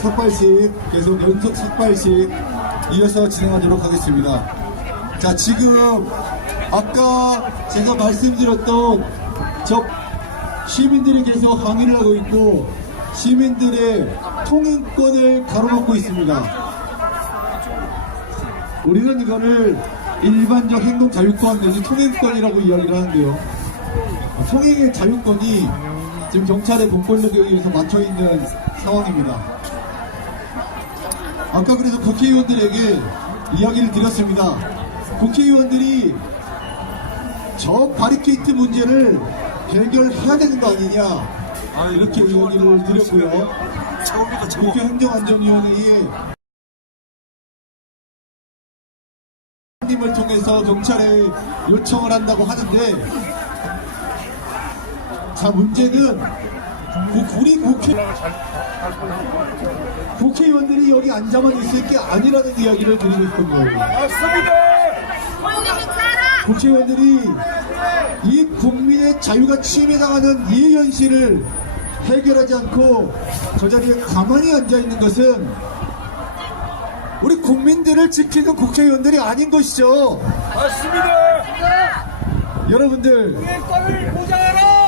삭발식 계속 연속 삭발식 이어서 진행하도록 하겠습니다. 자, 지금 아까 제가 말씀드렸던 저 시민들이 계속 항의를 하고 있고 시민들의 통행권을 가로막고 있습니다. 우리는 이거를 일반적 행동 자유권 내지 통행권이라고 이야기를 하는데요. 통행의 자유권이 지금 경찰의 공권력에 의해서 막혀있는 상황입니다. 아까 그래서 국회의원들에게 이야기를 드렸습니다. 국회의원들이 저 바리케이트 문제를 해결해야 되는 거 아니냐 이렇게 이야기를 드렸고요. 국회 행정안전위원회에 님을 통해서 경찰에 요청을 한다고 하는데, 자, 문제는 우리 국회의원들이 여기 앉아만 있을 게 아니라는 이야기를 드리고 싶은 거예요. 국회의원들이 이 국민의 자유가 침해당하는 이 현실을 해결하지 않고 저 자리에 가만히 앉아있는 것은 우리 국민들을 지키는 국회의원들이 아닌 것이죠. 맞습니다. 여러분들,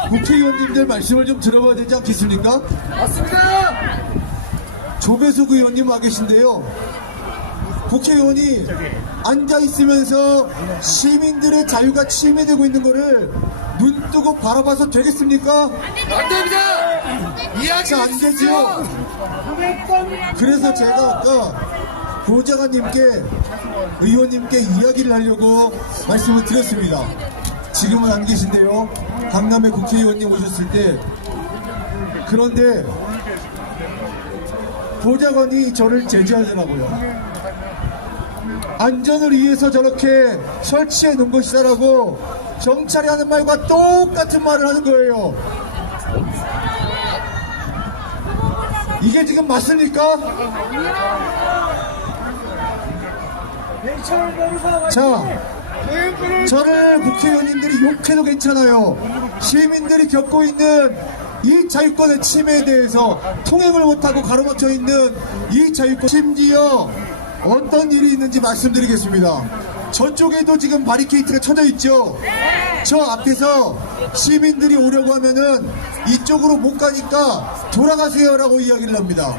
국회의원님들 말씀을 좀 들어봐야 되지 않겠습니까? 맞습니다. 조배숙 의원님 와 계신데요. 국회의원이 앉아있으면서 시민들의 자유가 침해되고 있는 거를 눈 뜨고 바라봐서 되겠습니까? 안 됩니다. 이야기 안 되죠. 그래서 제가 아까 보좌관님께, 의원님께 이야기를 하려고 말씀을 드렸습니다. 지금은 안 계신데요. 강남의 국회의원님 오셨을 때. 그런데 보좌관이 저를 제지하더라고요. 안전을 위해서 저렇게 설치해 놓은 것이다라고 경찰이 하는 말과 똑같은 말을 하는 거예요. 이게 지금 맞습니까? 자, 저를 국회의원님들이 욕해도 괜찮아요. 시민들이 겪고 있는 이 자유권의 침해에 대해서 통행을 못하고 가로막혀 있는 이 자유권, 심지어 어떤 일이 있는지 말씀드리겠습니다. 저쪽에도 지금 바리케이트가 쳐져 있죠. 저 앞에서 시민들이 오려고 하면은 이쪽으로 못 가니까 돌아가세요 라고 이야기를 합니다.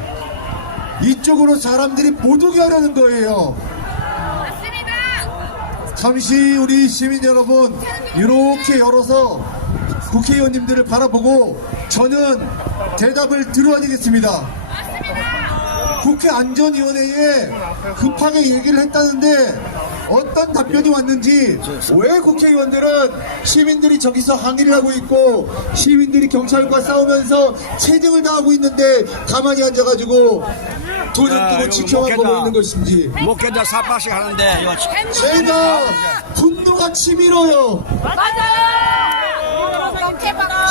이쪽으로 사람들이 못 오게 하려는 거예요. 잠시 우리 시민 여러분 이렇게 열어서 국회의원님들을 바라보고 저는 대답을 들어야 되겠습니다. 국회 안전위원회에 급하게 얘기를 했다는데 어떤 답변이 왔는지, 왜 국회의원들은 시민들이 저기서 항의를 하고 있고 시민들이 경찰과 싸우면서 체증을 당하고 있는데 가만히 앉아가지고 도전 뜨고 지켜만 보고 있는 것인지. 목회자 사파씩 하는데 제가 분노가 치밀어요. 맞아요.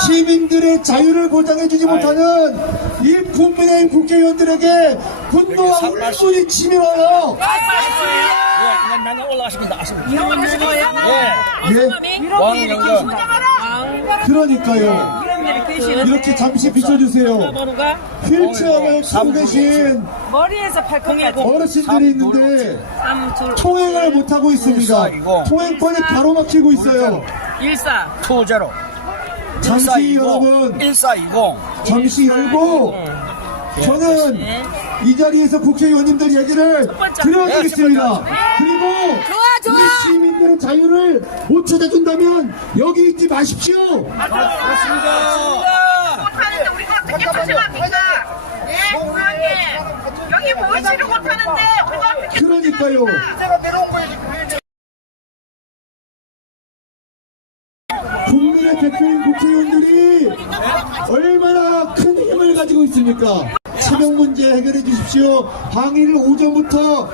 시민들의 자유를 보장해주지 못하는 이 국민의힘 국회의원들에게 분노와 울분이 치밀어요. 그냥 맨날 올라가시면 나가시면 그러니까요. 이렇게 잠시 비춰주세요. 휠체어를 타고 계신 머리에서 팔꿈치 어르신들이 있는데 통행을 못하고 있습니다. 통행권이 가로막히고 있어요. 2제로 잠시 여러분, 1420 잠시 열고 저는 이 자리에서 국회의원님들 얘기를 드려야 되겠습니다. 그리고 우리 시민들의 자유를 못 찾아준다면 여기 있지 마십시오. 맞습니다. 못하는데 우리가 어떻게 조심합니까? 예, 의원님 여기 모이지를 못하는데 우리가 어떻게 그러니까요. 국민의 대표인 국회의원들이 얼마나 큰 힘을 가지고 있습니까? 차명 문제 해결해 주십시오. 항의를 오전부터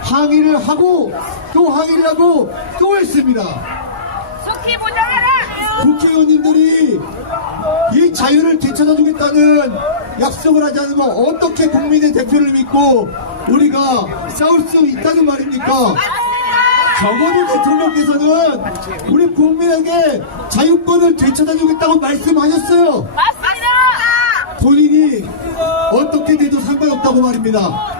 항의를 하고 또 항의를 하고 또 했습니다. 속히 보장하라. 국회의원님들이 이 자유를 되찾아주겠다는 약속을 하지 않으면 어떻게 국민의 대표를 믿고 우리가 싸울 수 있다는 말입니까? 적어도 대통령께서는 우리 국민에게 자유권을 되찾아주겠다고 말씀하셨어요. 맞습니다. 본인이 어떻게 돼도 상관없다고 말입니다.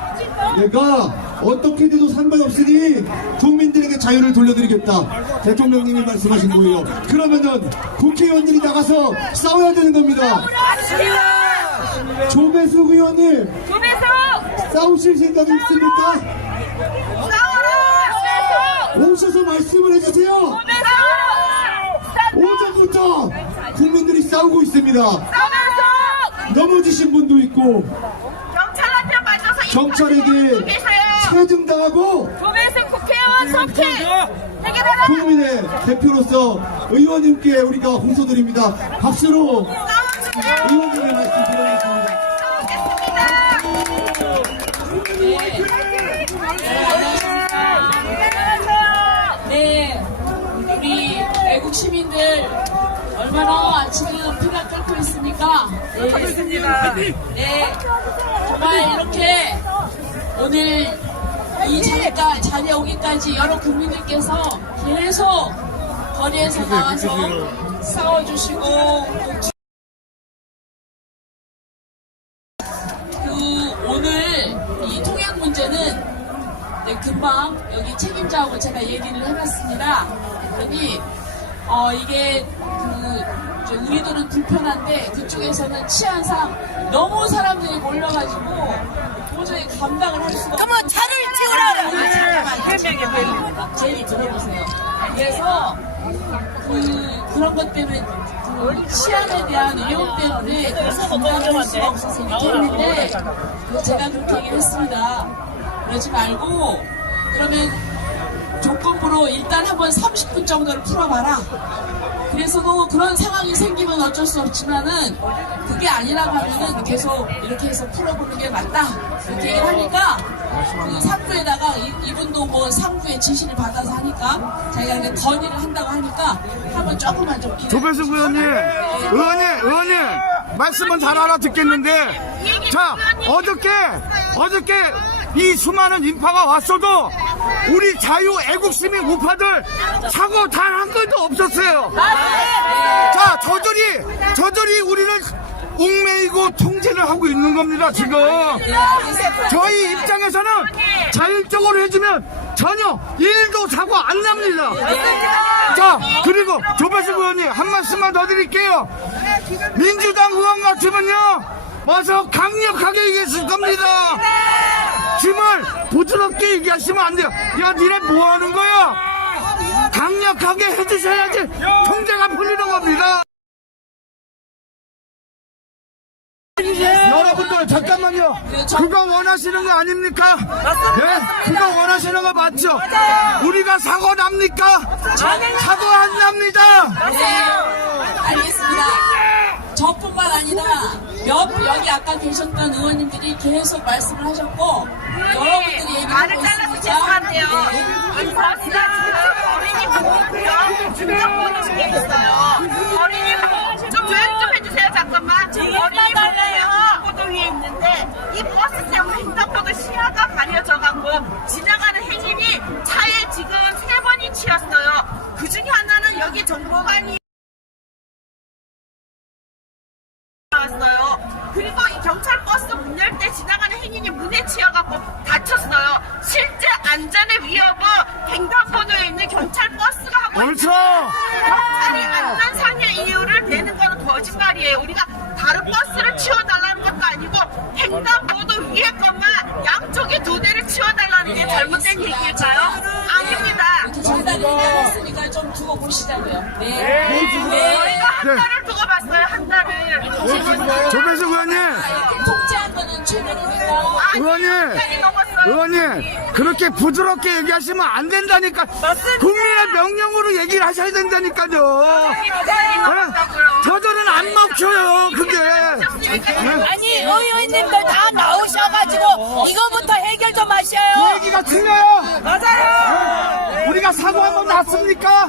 내가 어떻게 돼도 상관없으니 국민들에게 자유를 돌려드리겠다. 대통령님이 말씀하신 거예요. 그러면은 국회의원들이 나가서 싸워야 되는 겁니다. 조배숙 의원님, 싸우실 생각이 있습니까? 오셔서 말씀을 해주세요. 오전부터 국민들이 싸우고 있습니다. 넘어지신 분도 있고 경찰한테 맞아서 경찰에게 체증당하고 조배숙 국회의원 석희 해결하라. 국민의 대표로서 의원님께 우리가 공소드립니다. 박수로 의원님의 말씀 드리겠습니다. 네, 우리 외국 시민들 얼마나 지금 피가 끓고 있습니까? 네, 정말 이렇게 오늘 이 자리에 오기까지 여러 국민들께서 계속 거리에서 나와서 싸워주시고 오늘 이 통행 문제는 금방 여기 책임자하고 제가 얘기를 해봤습니다. 그러니 이게 우리들은 불편한데 그쪽에서는 치안상 너무 사람들이 몰려가지고 도저히 감당을 할 수가 없어요. 그러면 차를 튀우라고. 잠깐만요. 제 얘기 들어보세요. 그래서 그런 것 때문에 치안에 대한 위험 때문에 감당을 할 수가 없어서 이렇게 했는데 제가 그렇게 얘기를 했습니다. 그러지 말고 그러면 조건부로 일단 한번 30분 정도를 풀어봐라. 그래서도 그런 상황이 생기면 어쩔 수 없지만은 그게 아니라고 하면은 계속 이렇게 해서 풀어보는 게 맞다. 그렇게 얘기를 하니까 그 상부에다가 이분도 뭐 상부에 지시를 받아서 하니까 자기가 이렇게 건의를 한다고 하니까 한번 조금만 좀 조배숙 의원님 말씀은 잘 알아듣겠는데 자 어저께 이 수많은 인파가 왔어도 우리 자유 애국시민 우파들 사고 단 한 건도 없었어요. 자 저들이 우리를 얽매이고 통제를 하고 있는 겁니다. 지금 저희 입장에서는 자율적으로 해주면 전혀 1도 사고 안 납니다. 자 그리고 조배숙 의원님 한 말씀만 더 드릴게요. 민주당 의원 같으면요 와서 강력하게 얘기했을 겁니다. 짐을 부드럽게 얘기하시면 안 돼요. 야 니네 뭐 하는 거야? 강력하게 해주셔야지 통제가 풀리는 겁니다. 여러분들 잠깐만요. 그거 원하시는 거 아닙니까? 예? 그거 원하시는 거 맞죠? 우리가 사고 납니까? 사고 안 납니다. 알겠습니다. 저뿐만 아니라 여기 아까 계셨던 의원님들이 계속 말씀을 하셨고 여러분들이 얘기를 말을 하고 잘라서 있으니까 죄송한데요. 이 버스가 지금 어린이 보호구역 중장보도 게 있어요. 어린이 보호 좀 조용 좀 해주세요. 잠깐만. 어린이 보호구역 위에 있는데 이 버스 때문에 횡단보도 시야가 가려져갖고 지나가는 행인이 차에 지금 3번이 치였어요. 그 중에 하나는 여기 정보관이 나왔어요. 그리고 이 경찰 버스 문 열 때 지나가는 행인이 문에 치여갖고 다쳤어요. 실제 안전의 위협은 횡단보도에 있는 경찰 버스가 하고 옳죠. 경찰이 안전상의 이유를 대는 거는 거짓말이에요. 우리가 다른 버스를 치워달라는 것도 아니고 횡단보도 위에 것만 양쪽에 2대를 치워달라는 게 잘못된 얘기일까요? 아닙니다. 이렇게 장단이 했으니까 좀 두고 보시자고요. 네. 저희가 한 달을 두고 봤어요. 한 달을. 조배숙 의원님 이렇게 통제한 거는 최근이니까. 의원님 그렇게 부드럽게 얘기하시면 안 된다니까. 국민의 명령으로 얘기를 하셔야 된다니까요. 저들은 안 먹혀요 그게. 아니 의원님들 다 나오셔가지고 이거부터 해결 좀 하셔요. 얘기가 틀려요. 맞아요. 우리가 사고 한번 났습니까?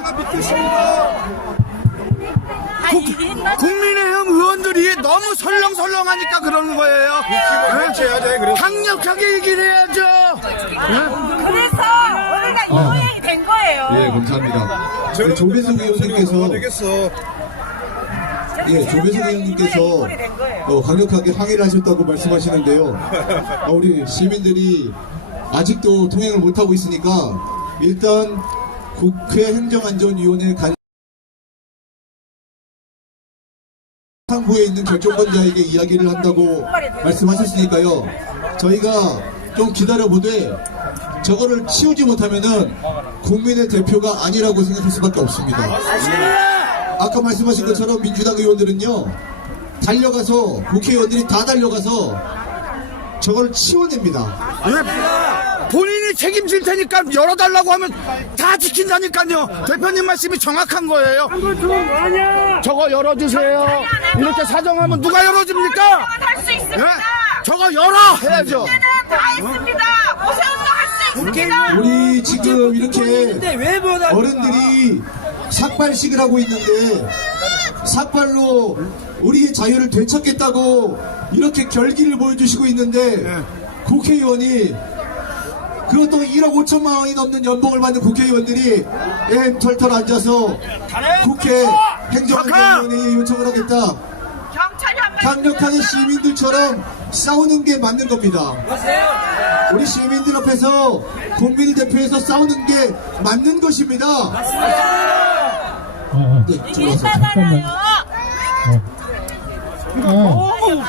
국민의힘 의원들이 너무 설렁설렁하니까 그러는 거예요. 네? 강력하게 얘기를 해야죠. 그래서 우리가 이 모양이 된 거예요. 예, 감사합니다. 조배숙 의원님께서 예, 조배석 의원님께서 강력하게 항의를 하셨다고 말씀하시는데요. 우리 시민들이 아직도 통행을 못하고 있으니까 일단 국회 행정안전위원회 상부에 있는 결정권자에게 이야기를 한다고 말씀하셨으니까요. 저희가 좀 기다려보되 저거를 치우지 못하면은 국민의 대표가 아니라고 생각할 수밖에 없습니다. 아까 말씀하신 것처럼 민주당 의원들은요, 달려가서, 국회의원들이 다 달려가서 저걸 치워냅니다. 본인이 책임질 테니까 열어달라고 하면 다 지킨다니까요. 대표님 말씀이 정확한 거예요. 저거 열어주세요. 이렇게 사정하면 누가 열어줍니까? 할수 있습니다. 예? 저거 열어 해야죠. 문제는 다 있습니다. 고생도 할 수 있습니다. 우리 지금 이렇게 어른들이 삭발식을 하고 있는데 삭발로 우리의 자유를 되찾겠다고 이렇게 결기를 보여주시고 있는데 국회의원이 그것도 1억 5천만 원이 넘는 연봉을 받는 국회의원들이 털털 앉아서 국회 행정안전위원회에 요청을 하겠다. 경찰이 한 번. 강력하게 시민들처럼 싸우는 게 맞는 겁니다. 우리 시민들 앞에서 국민을 대표해서 싸우는 게 맞는 것입니다. 네, 들어와서 잠깐만.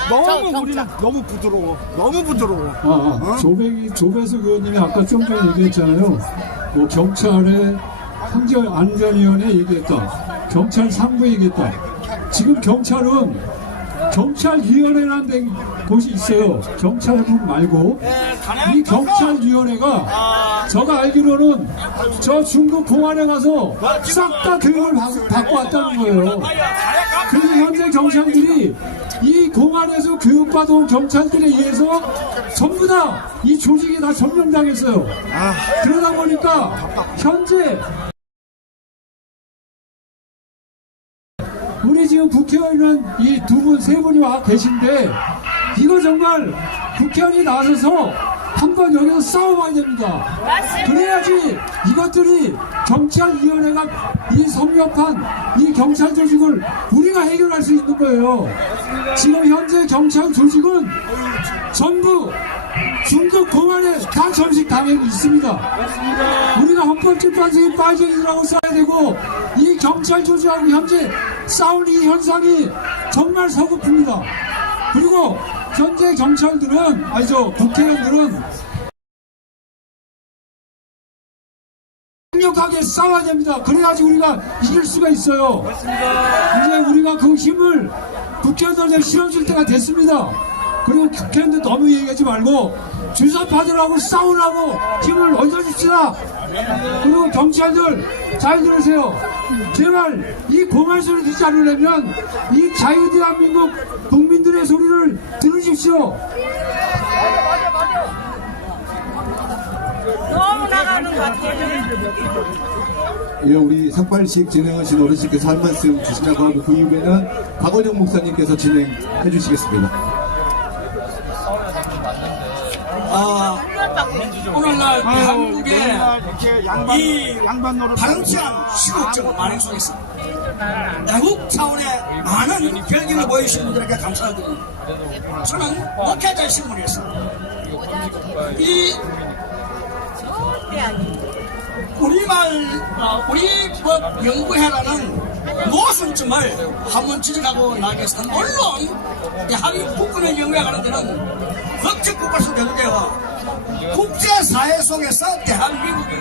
너무 우리는 너무 부드러워. 너무 부드러워. 조배석 의원님이 아까 좀 전에 얘기했잖아요. 뭐 경찰의 행정안전위원회 얘기했다. 경찰 상부 얘기했다. 지금 경찰은 경찰위원회라는 곳이 있어요. 경찰국 말고. 이 경찰위원회가 제가 알기로는 저 중국 공안에 가서 싹 다 교육을 받고 왔다는 거예요. 그래서 현재 경찰들이 이 공안에서 교육받아온 경찰들에 의해서 전부 다 이 조직이 다 점령당했어요. 그러다 보니까 현재 우리 지금 국회의원은 이 두 분, 세 분이 와 계신데 이거 정말 국회의원이 나서서 한번 여기서 싸워봐야 됩니다. 그래야지 이것들이 경찰위원회가 이 섭렵한 이 경찰 조직을 우리가 해결할 수 있는 거예요. 지금 현재 경찰 조직은 전부 중국 공안에 다 전식 당하고 있습니다. 우리가 헌법재판소에 빠져있으라고 써야 되고 이 경찰 조직하고 현재 싸울 이 현상이 정말 서글픕니다. 그리고 현재 경찰들은 국회의원들은 강력하게 싸워야 됩니다. 그래야지 우리가 이길 수가 있어요. 이제 우리가 그 힘을 국회의원들한테 실어줄 때가 됐습니다. 그리고 국회의원들 너무 얘기하지 말고 주사파들하고 싸우라고 힘을 얹어줍시다. 그리고 경찰들 잘 들으세요. 제발 이 공안 소리 듣지 않으려면 이 자유대한민국 국민들의 소리를 들으십시오. 너무 나가는 것 같아요. 예, 우리 삭발식 진행하신 어르신께서 한 말씀 주시라고 하고 그 이후에는 박원영 목사님께서 진행해 주시겠습니다. 오늘날 대한민국의 이 바람직한 시국적 만행 속에서 대국 차원의 많은 결기를 보여주신 분들에게 감사드립니다. 저는 목회자 신문에서 이 우리법 연구회라는 노선점을 한번 지적하고 나겠습니다. 물론 대한민국 국군을 연구해가는 데는 국제국가에서 대두되어 국제사회 속에서 대한민국이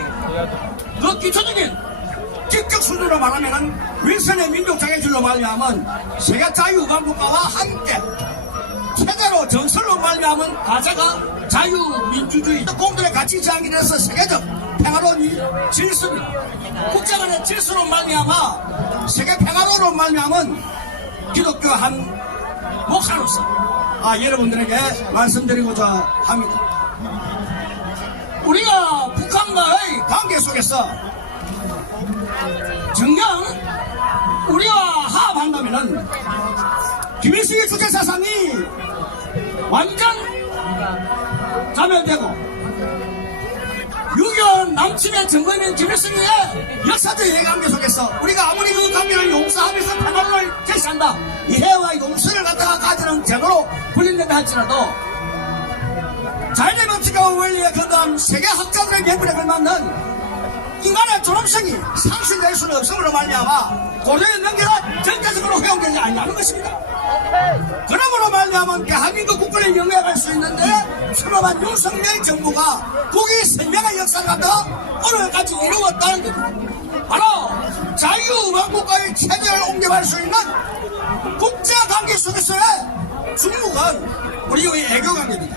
그 기초적인 직접 수준으로 말하면 윌슨의 민족자괴줄로 말미암은 세계 자유우방국가와 함께 최대로 정설로 말미암은 가자가 자유민주주의 공들의 가치 저항이 돼서 세계적 평화로운 질서입니다. 국제간의 질서로 말미암아 세계 평화로로 말미암은 기독교 한 목사로서 여러분들에게 말씀드리고자 합니다. 우리가 북한과의 관계 속에서 정녕 우리와 화합한다면은 김일성의 주체 사상이 완전 자멸되고 6.25 남침의 정거민 김일성의 역사적 예감계 속에서 우리가 아무리 그 관계를 용서하면서 평화를 제시한다. 이해와 용서를 갖다가 가지는 제도로 불린다 할지라도 자연의 법칙과 원리에 근거한 세계학자들의 명분에 걸맞는 인간의 존엄성이 상실될 수는 없음으로 말미암아 고려의 명계가 전체적으로 허용되지 않는 것입니다. 그러므로 말미암아 대한민국 국권을 영위할 수 있는데 선언한 윤석열 정부가 국위 생명의 역사를 갖다 오늘까지 이루었다는 겁니다. 바로 자유우방국가의 체제를 옮겨갈 수 있는 국제관계 속에서의 중국은 우리의 애교관계입니다.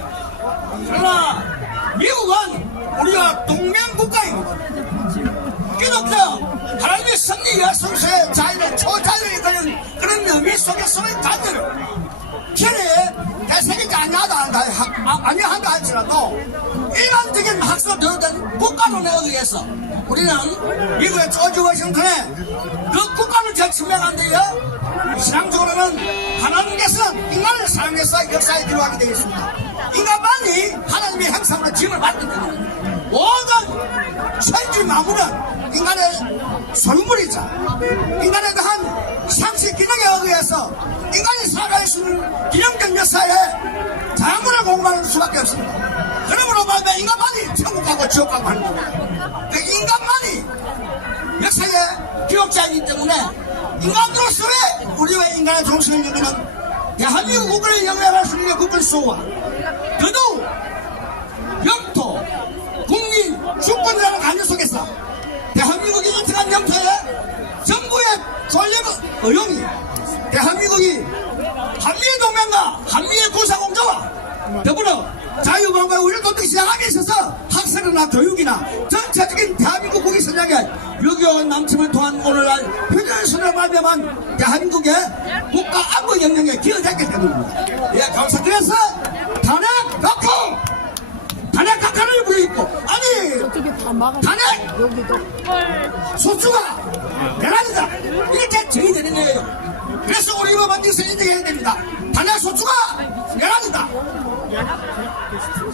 그러나 미국은 우리와 동맹국가입니다. 기독교 하나님의 섭리와 성서의 자유를 초자유에 걸린 그런 의미 속에서의 관계를 필히 대세기지 아니한다 할지라도 일반적인 학습을 비롯한 국가론에 의해서 우리는 미국의 조지 워싱턴의 그 국가를 제침명한 데에 신앙적으로는 하나님께서는 인간을 사용해서 역사에 들어가게 되어 있습니다. 인간만이 하나님의 형상으로 지음을 받기 때문에 모든 천지 만물은 인간의 소유물이자 인간에 대한 상식 기능에 의해서 인간이 살아갈 수 있는 기념적 역사에 자연물을 공부하는 수밖에 없습니다. 그러므로 말면 인간만이 천국 가고 지옥 가고 하는 겁니다. 그 인간만이 역사의 기록자이기 때문에 인간으로서의 우리와 인간의 정신을 이루는 대한민국 국권을 영위할 수 있는 국권 수호와 더더욱 영토, 국민, 주권이라는 관계 속에서 대한민국이 인정한 영토에 정부의 존립 의용이 대한민국이 한미의 동맹과 한미의 군사공조와 더불어 자유방과 우리를 돕기 시작하게 있어서 학생이나 교육이나 전체적인 대한민국 국위 선양에 6.25 남침을 통한 오늘날 휴전선을 발표한 대한민국의 국가 안보 영역에 기여됐기 때문입니다. 예, 감사드려서 탄핵 넣고 탄핵 각하를 부르고 아니 탄핵 소추가 대란이다 이렇게 정의되는 거예요. 그래서 우리 법안에서 인정해야 됩니다. 탄핵 소추가 대란이다.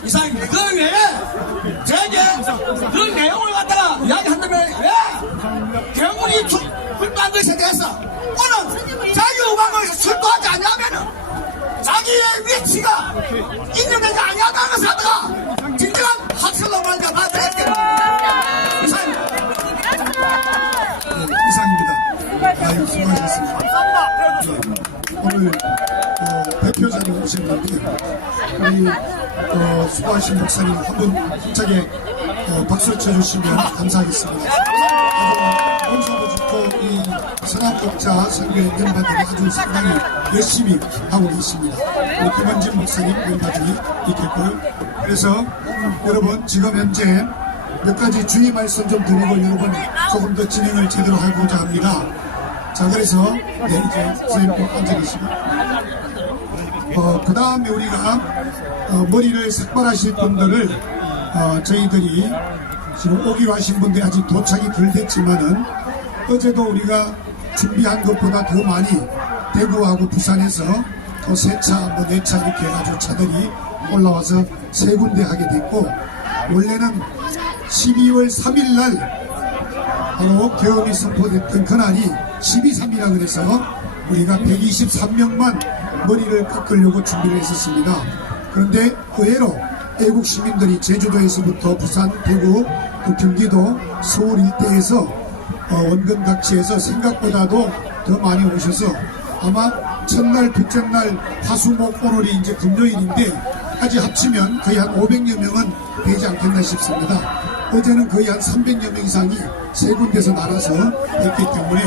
이상입니다. 그 외에 제게 그 내용을 갖다가 이야기한다면 왜 경운이 출두한 것에 대해서 오늘 자유우방에서 출두하지 않냐면은 자기의 위치가 인정되지 아니하다는 것을 갖다가 진정한 학설로 말까 받아들였기 때문에 이상입니다. 이상입니다. 수고하셨습니다. 오늘 대표자로 오신 분들 우리 수고하신 목사님 한 분 힘차게 박수를 쳐주시면 감사하겠습니다. 아주 원수도 짓고 이 선악독자 선교의 멤버들이 아주 상당히 열심히 하고 계십니다. 우리 김원진 목사님 멤버들이 있겠고요. 그래서 여러분 지금 현재 몇 가지 주의 말씀 좀 드리고 여러분 조금 더 진행을 제대로 하고자 합니다. 자, 그래서 네, 이제 선생님 꼭 앉아 계시고 그 다음에 우리가 머리를 삭발하실 분들을 저희들이 지금 오기로 하신 분들이 아직 도착이 덜 됐지만은 어제도 우리가 준비한 것보다 더 많이 대구하고 부산에서 또 3차, 뭐 4차 이렇게 해가지고 차들이 올라와서 3군데 하게 됐고 원래는 12월 3일 날 바로 계엄이 선포됐던 그날이 12.3이라 그래서 우리가 123명만 머리를 깎으려고 준비를 했었습니다. 그런데 의외로 애국 시민들이 제주도에서부터 부산, 대구, 또 경기도, 서울 일대에서 원근 각지에서 생각보다도 더 많이 오셔서 아마 첫날, 둘째 날, 화수목 오늘이 이제 금요일인데 까지 합치면 거의 한 500여 명은 되지 않겠나 싶습니다. 어제는 거의 한 300여 명 이상이 세 군데서 나눠서 했기 때문에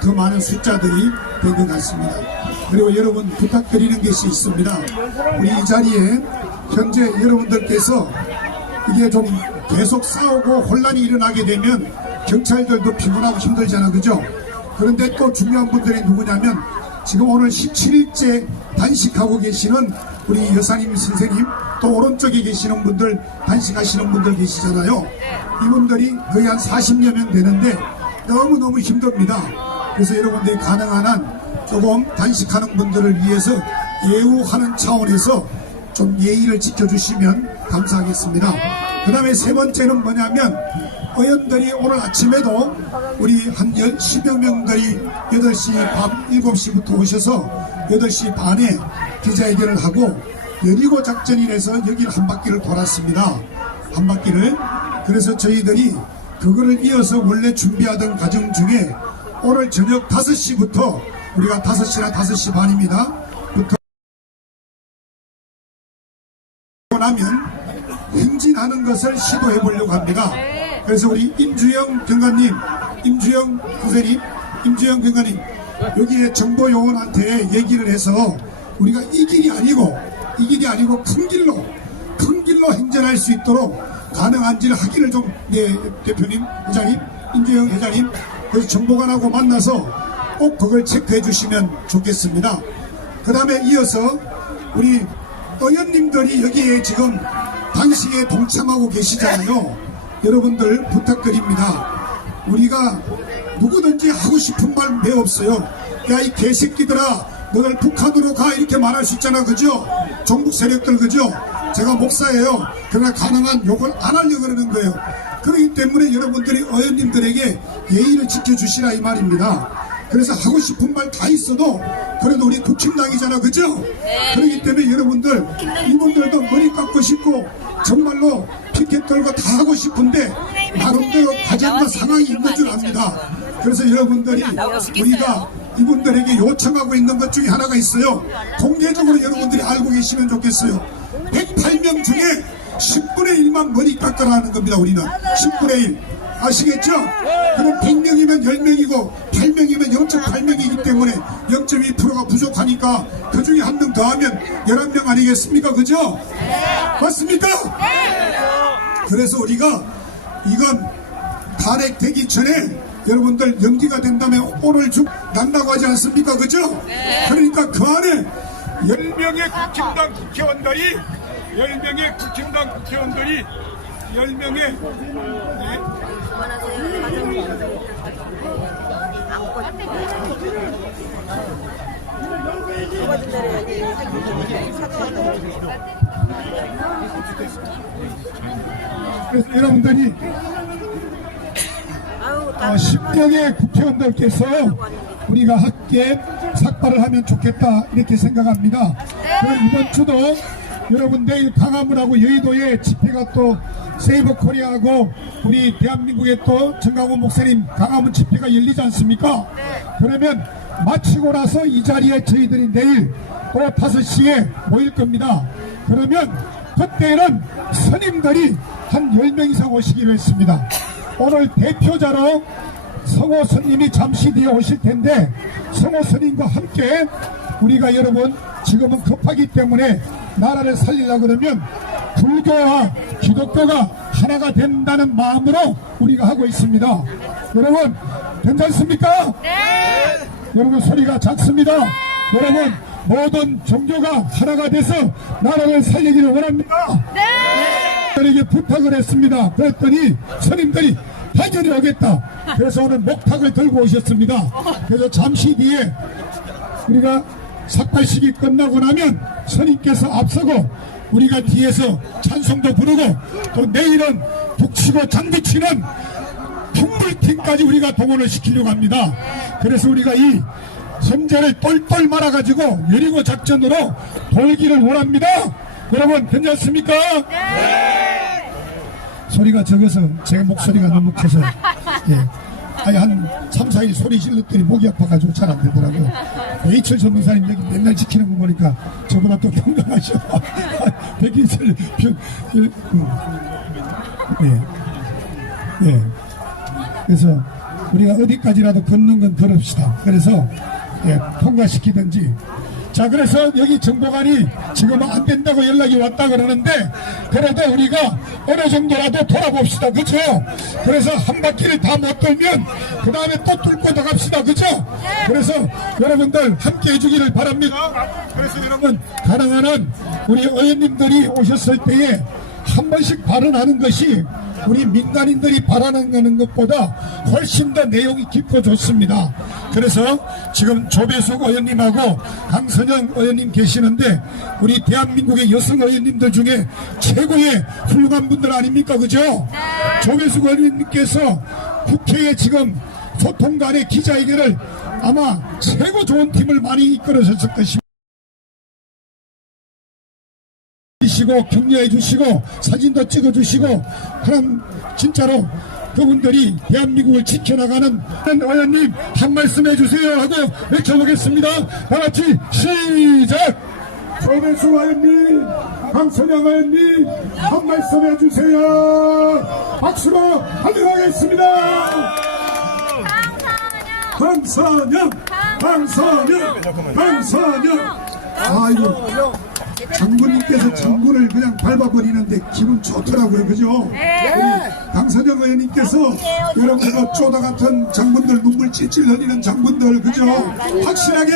더 많은 숫자들이 된 것 같습니다. 그리고 여러분 부탁드리는 것이 있습니다. 우리 이 자리에 현재 여러분들께서 이게 좀 계속 싸우고 혼란이 일어나게 되면 경찰들도 피곤하고 힘들잖아, 그죠? 그런데 또 중요한 분들이 누구냐면 지금 오늘 17일째 단식하고 계시는 우리 여사님 선생님 또 오른쪽에 계시는 분들 단식하시는 분들 계시잖아요. 이분들이 거의 한 40여 명 되는데 너무너무 힘듭니다. 그래서 여러분들이 가능한 한 조금 단식하는 분들을 위해서 예우하는 차원에서 좀 예의를 지켜주시면 감사하겠습니다. 그 다음에 세 번째는 뭐냐면 의원들이 오늘 아침에도 우리 한 10여 명들이 8시 밤 7시부터 오셔서 8시 반에 기자회견을 하고 여리고 작전이라서 여기를 한 바퀴를 돌았습니다. 한 바퀴를. 그래서 저희들이 그거를 이어서 원래 준비하던 과정 중에 오늘 저녁 5시부터 우리가 5시나 5시 반입니다. 부터 나면 행진하는 것을 시도해 보려고 합니다. 그래서 우리 임주영 경관님, 임주영 선생님, 임주영 경관님 여기에 정보요원한테 얘기를 해서 우리가 이 길이 아니고 큰 길로 행진할 수 있도록 가능한지를 확인을 좀, 네, 대표님, 회장님, 임주영 회장님, 그래서 정보관하고 만나서 꼭 그걸 체크해 주시면 좋겠습니다. 그 다음에 이어서 우리 의원님들이 여기에 지금 단식에 동참하고 계시잖아요. 여러분들 부탁드립니다. 우리가 누구든지 하고 싶은 말 매 없어요. 야, 이 개새끼들아, 너들 북한으로 가, 이렇게 말할 수 있잖아, 그죠? 종북 세력들, 그죠? 제가 목사예요. 그러나 가능한 욕을 안 하려고 그러는 거예요. 그렇기 때문에 여러분들이 의원님들에게 예의를 지켜주시라 이 말입니다. 그래서 하고 싶은 말 다 있어도 그래도 우리 국힘당이잖아, 그죠? 그렇기 때문에 여러분들, 이분들도 머리 깎고 싶고 정말로 피켓 들고 다 하고 싶은데 나름대로 과정과 상황이 있는 줄 압니다. 그래서 여러분들이 우리가 이분들에게 요청하고 있는 것 중에 하나가 있어요. 공개적으로 여러분들이 알고 계시면 좋겠어요. 108명 중에 10분의 1만 머리 깎아라는 겁니다. 우리는 10분의 1 아시겠죠? 그럼 100명이면 10명이고 8명이면 0.8명이기 때문에 0.2%가 부족하니까 그 중에 한 명 더하면 11명 아니겠습니까? 그죠? 맞습니까? 그래서 우리가 이건 탄핵되기 전에 여러분들 연기가 된다면 오늘 쭉 난다고 하지 않습니까? 그죠? 그러니까 그 안에 10명의 국힘당 국회의원들이 10명의 그래서 여러분들이 10명의 국회의원들께서 우리가 함께 삭발을 하면 좋겠다 이렇게 생각합니다. 그리고 이번 주도 여러분 내일 강화문하고 여의도에 집회가 또 세이버 코리아하고 우리 대한민국의 또 정강훈 목사님 강화문 집회가 열리지 않습니까? 그러면 마치고 나서 이 자리에 저희들이 내일 또 5시에 모일 겁니다. 그러면 그때는 스님들이 한 10명 이상 오시기로 했습니다. 오늘 대표자로 성호 스님이 잠시 뒤에 오실 텐데 성호 스님과 함께 우리가 여러분 지금은 급하기 때문에 나라를 살리려고 그러면 불교와 기독교가 하나가 된다는 마음으로 우리가 하고 있습니다. 여러분 괜찮습니까? 네. 여러분 소리가 작습니다. 여러분 모든 종교가 하나가 돼서 나라를 살리기를 원합니다. 네. 저에게 부탁을 했습니다. 그랬더니 스님들이 당연히 오겠다. 그래서 오늘 목탁을 들고 오셨습니다. 그래서 잠시 뒤에 우리가 삭발식이 끝나고 나면 스님께서 앞서고 우리가 뒤에서 찬송도 부르고 또 내일은 북치고 장구치는 풍물팀까지 우리가 동원을 시키려고 합니다. 그래서 우리가 이 성자를 똘똘 말아가지고 여리고 작전으로 돌기를 원합니다. 여러분 괜찮습니까? 네. 소리가 적어서 제 목소리가 너무 커서 아니 한 3, 4일 소리 질렀더니 목이 아파가지고 잘 안 되더라고요. 이철 전도사님 여기 맨날 지키는 거 보니까 저보다 또 건강하셔. 백인철 그래서 우리가 어디까지라도 걷는 건 걸읍시다. 그래서 통과시키든지. 자, 그래서 여기 정보관이 지금은 안 된다고 연락이 왔다 그러는데 그래도 우리가 어느 정도라도 돌아봅시다. 그죠? 그래서 한 바퀴를 다 못 돌면 그 다음에 또 뚫고 나갑시다. 그죠? 그래서 여러분들 함께 해주기를 바랍니다. 그래서 여러분 가능한 한 우리 의원님들이 오셨을 때에 한 번씩 발언하는 것이 우리 민간인들이 발언하는 것보다 훨씬 더 내용이 깊고 좋습니다. 그래서 지금 조배숙 의원님하고 강선영 의원님 계시는데 우리 대한민국의 여성 의원님들 중에 최고의 훌륭한 분들 아닙니까? 그죠? 조배숙 의원님께서 국회에 지금 소통 간의 기자회견을 아마 최고 좋은 팀을 많이 이끌어셨을 것입니다. 시고 격려해 주시고 사진도 찍어 주시고 그럼 진짜로 그분들이 대한민국을 지켜나가는 의원님 한 말씀 해주세요 하고 외쳐보겠습니다. 다같이 시작. 조배숙 의원님, 강선영 의원님 한 말씀 해주세요. 박수로 환영하겠습니다. 강선영, 강선영, 강선영. 아이고, 장군님께서 장군을 그냥 밟아버리는데 기분 좋더라고요. 그죠? 우리 강선영 의원님께서 여러분과 쪼다 같은 장군들, 눈물 찔찔 흘리는 장군들, 그죠? 확실하게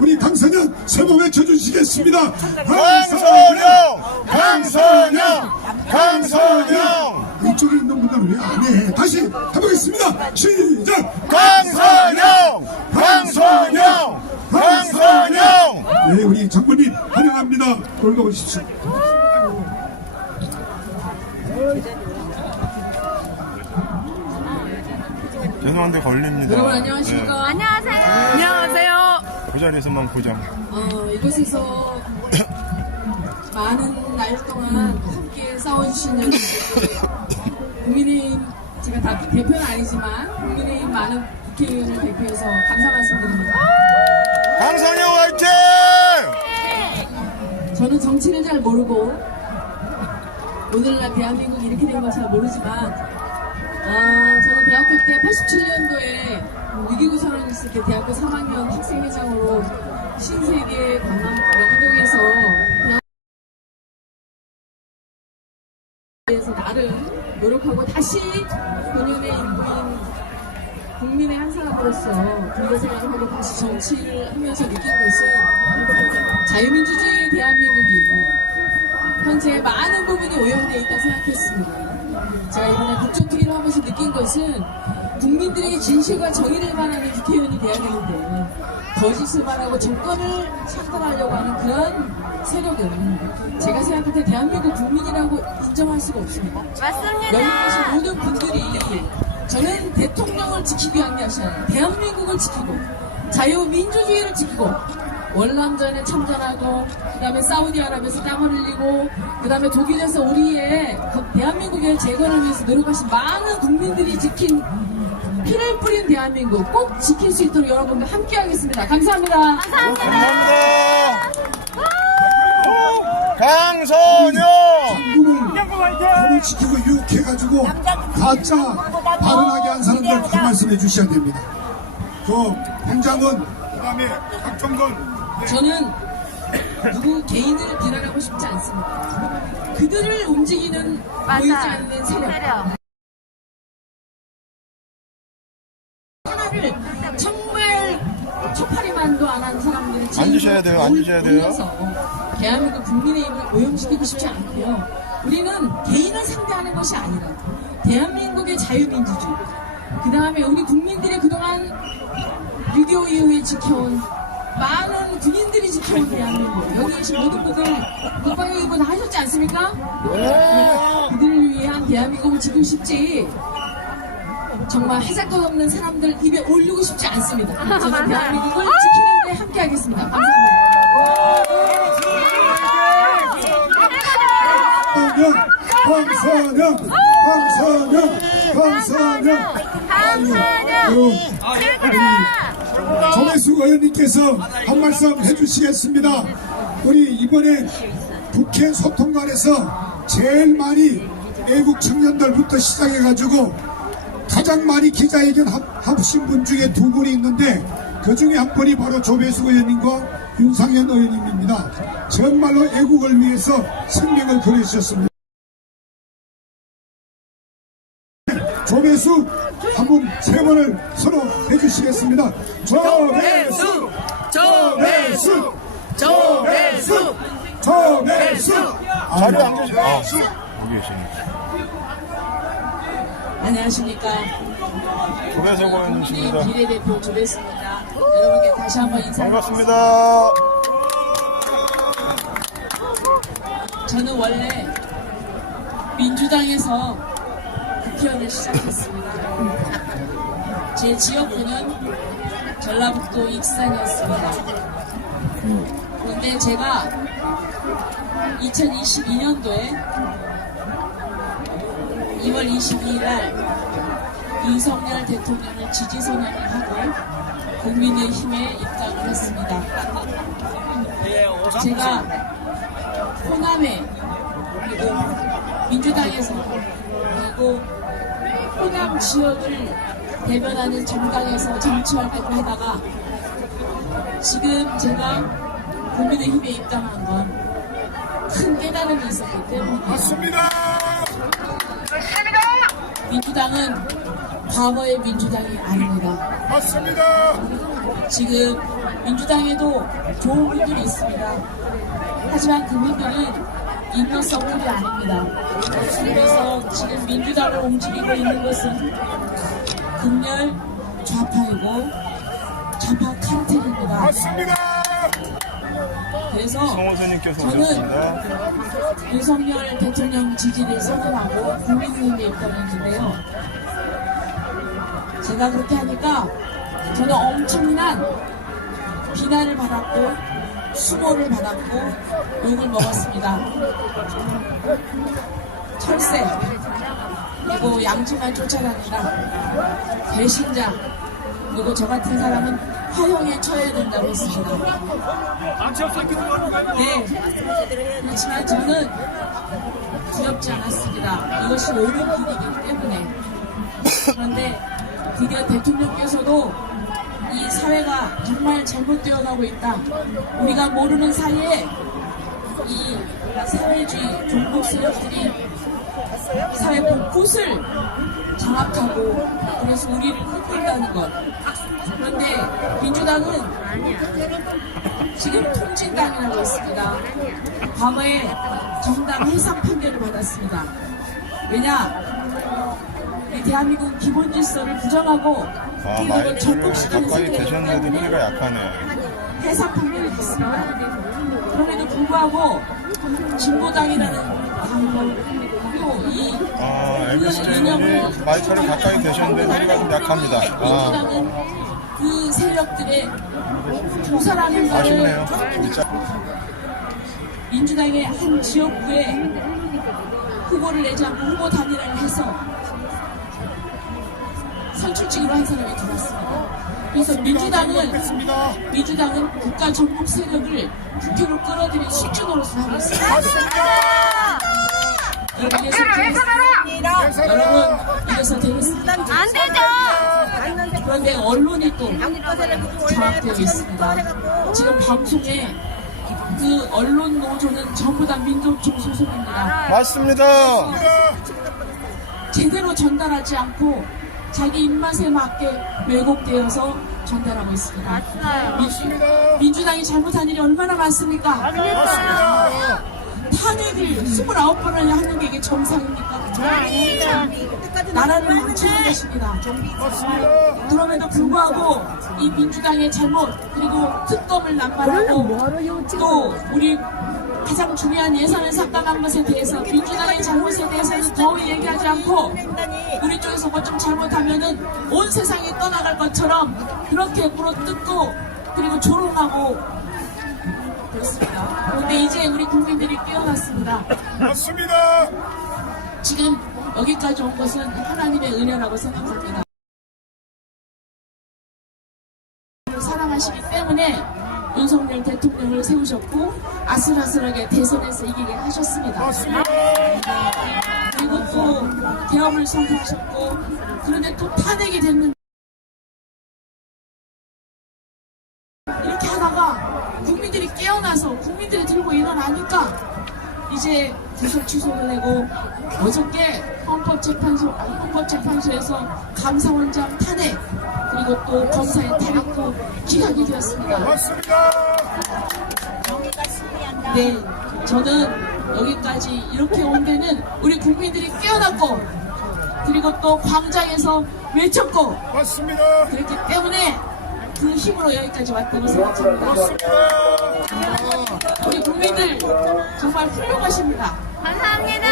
우리 강선영 세번 외쳐주시겠습니다. 강선영! 강선영! 강선영! 이쪽에 있는 분들은 왜 안 해? 다시 해보겠습니다. 시작! 강선영! 강선영! 강선영! 네, 우리 장군님 환영합니다. 올라오십시오. 죄송한데 걸립니다. 여러분 안녕하십니까? 안녕하세요. 그 자리에서만 고정. 이곳에서 많은 날 동안 함께 싸워주시는 국민의힘, 제가 다 대표는 아니지만 국민의힘 많은 국회의원을 대표해서 감사 말씀드립니다. 강선영 화이팅! 저는 정치를 잘 모르고 오늘날 대한민국이 이렇게 된 걸 잘 모르지만 저는 대학교 때 87년도에 위기구 선언 있을 때 대학교 3학년 학생회장으로 신세계 강남 명동에서 대한민국에서 나름 노력하고 다시 본연의 인구인 국민의 한 사람으로서 군대 생활을 하고 다시 정치를 하면서 느낀 것은 자유민주주의의 대한민국이 현재 많은 부분이 오염되어 있다 생각했습니다. 제가 이번에 국정특위를 하면서 느낀 것은 국민들의 진실과 정의를 말하는 국회의원이 돼야 되는데 거짓을 말하고 정권을 창달하려고 하는 그런 세력은 제가 생각할 때 대한민국 국민이라고 인정할 수가 없습니다. 맞습니다. 여기 계신 모든 분들이 저는 대통령을 지키기 위한 것이 아니라 대한민국을 지키고 자유민주주의를 지키고 월남전에 참전하고 그 다음에 사우디아라비아에서 땀을 흘리고 그 다음에 독일에서 우리의 대한민국의 재건을 위해서 노력하신 많은 국민들이 지킨 피를 뿌린 대한민국 꼭 지킬 수 있도록 여러분과 함께 하겠습니다. 감사합니다. 감사합니다. 강선영! 장군을 바로 지키고 유혹해가지고 가짜 발언하게 한 사람들 한 말씀해 주셔야 됩니다. 그 행장은 그다음에 박정건. 저는 누구 개인을 비난하고 싶지 않습니다. 그들을 움직이는 보이지 않는 세력 하나를 정말 초파리만도 안 한 사람들이 앉으셔야 돼요. 앉으셔야 돼요. 올려서 대한민국 국민의힘을 오염시키고 싶지 않고요. 우리는 개인을 상대하는 것이 아니라 대한민국의 자유민주주의, 그 다음에 우리 국민들이 그동안 6.25 이후에 지켜온 많은 군인들이 지켜온 대한민국, 여기 계신 모든 분들 국방위기구 다 하셨지 않습니까? 그들을 위한 대한민국을 지키고 싶지 정말 해작도 없는 사람들 입에 올리고 싶지 않습니다. 저는 대한민국을 지키는데 함께 하겠습니다. 감사합니다. 강선영, 강선영, 강선영, 강선영. 조배숙 의원님께서 한 말씀 해주시겠습니다. 우리 이번에 국회 소통관에서 제일 많이 애국 청년들부터 시작해가지고 가장 많이 기자회견 하신 분 중에 두 분이 있는데 그 중에 한 분이 바로 조배숙 의원님과 윤상현 의원님입니다. 정말로 애국을 위해서 생명을 걸으셨습니다. 조배숙 한 분 세 번을 서로 해주시겠습니다. 조배숙, 조배숙, 조배숙, 조배숙. 자리에 앉으세요. 여기 계십니다. 안녕하십니까. 조배석 의원님이십니다. 비례대표 조배수입니다. 여러분께 다시 한번 인사드리겠습니다. 반갑습니다. 저는 원래 민주당에서 국회의원을 시작했습니다. 제 지역구는 전라북도 익산이었습니다. 그런데 제가 2022년도에 2월 22일 날 윤석열 대통령을 지지선언을 하고 국민의힘에 입당을 했습니다. 제가 호남에 그리고 민주당에서 그리고 호남 지역을 대변하는 정당에서 정치활동을 하다가 지금 제가 국민의힘에 입당한 건 큰 깨달음이 있었기 때문에 맞습니다. 민주당은 과거의 민주당이 아닙니다. 맞습니다. 지금 민주당에도 좋은 분들이 있습니다. 하지만 그분들은 인너서클이 아닙니다. 그래서 지금 민주당을 움직이고 있는 것은 극렬 좌파이고 좌파 카르텔입니다. 맞습니다. 그래서 성호선님께서 저는 오셨습니다. 윤석열 대통령 지지를 선언하고 국민의힘에 입당했는데요. 제가 그렇게 하니까 저는 엄청난 비난을 받았고 수모를 받았고 욕을 먹었습니다. 철새 그리고 양지만 쫓아다니라 배신자 그리고 저 같은 사람은 화형에 처해야 된다고 했습니다. 네. 그렇지만 저는 두렵지 않았습니다. 이것이 옳은 길이기 때문에. 그런데 드디어 대통령께서도 이 사회가 정말 잘못되어 가고 있다. 우리가 모르는 사이에 이 사회주의 종북 세력들이 사회 곳곳을 장악하고 그래서 우리를 흔든다는 것. 그런데 민주당은 지금 통진당이라고 있습니다. 과거에 정당 해상 판결을 받았습니다. 왜냐? 우리 대한민국 기본 질서를 부정하고 그리고 마이크를 전국시키는 가까이 세력이기 대셨는데 때문에 소리가 약하네요. 해상 판결을 했습니다. 그럼에도 불구하고 진보당이라는 당을 또이 MBC님 마이크를 가까이 대셨는데 소리가 좀 약합니다. 민주당은 그 세력들의 조사라는 것을 아쉽네요. 진짜. 민주당의 한 지역구에 후보를 내지 않고 후보 단일화를 해서 선출직으로 한 사람이 들어왔습니다. 그래서 민주당은 국가 전국 세력을 국회로 끌어들인 수준으로서 하고 있습니다. 여러분, 이래서 되겠습니다. 안 되죠. 그런데 언론이 또 장악되어 있습니다. 지금 방송에 그 언론 노조는 전부 다 민족총 소속입니다. 맞습니다. 제대로 전달하지 않고 자기 입맛에 맞게 왜곡되어서 전달하고 있습니다. 민주당이 잘못한 일이 얼마나 많습니까? 탄핵을 29번을 하는 게 이게 정상입니까? 나라를 망치는 것입니다. 그럼에도 불구하고 이 민주당의 잘못 그리고 특검을 남발하고 또 우리 가장 중요한 예산을 삭감한 것에 대해서 민주당의 잘못에 대해서는 더 얘기하지 않고 우리 쪽에서 뭐 좀 잘못하면은 온 세상이 떠나갈 것처럼 그렇게 물어뜯고 그리고 조롱하고 그렇습니다. 그런데 이제 우리 국민들이 깨어났습니다. 맞습니다. 지금 여기까지 온 것은 하나님의 은혜라고 생각합니다. 사랑하시기 때문에 윤석열 대통령을 세우셨고 아슬아슬하게 대선에서 이기게 하셨습니다. 그리고 또 개혁을 선포하셨고 그런데 또 탄핵이 됐는데 이렇게 하다가 국민들이 깨어나서 국민들이 들고 일어나니까 이제 구속 취소를 내고 어저께 헌법재판소에서 감사원장 탄핵 그리고 또 검사의 탄핵도 기각이 되었습니다. 맞습니다. 네, 저는 여기까지 이렇게 온 데는 우리 국민들이 깨어났고 그리고 또 광장에서 외쳤고 맞습니다. 그렇기 때문에 그 힘으로 여기까지 왔다고 생각합니다. 우리 국민들 정말 훌륭하십니다. 감사합니다.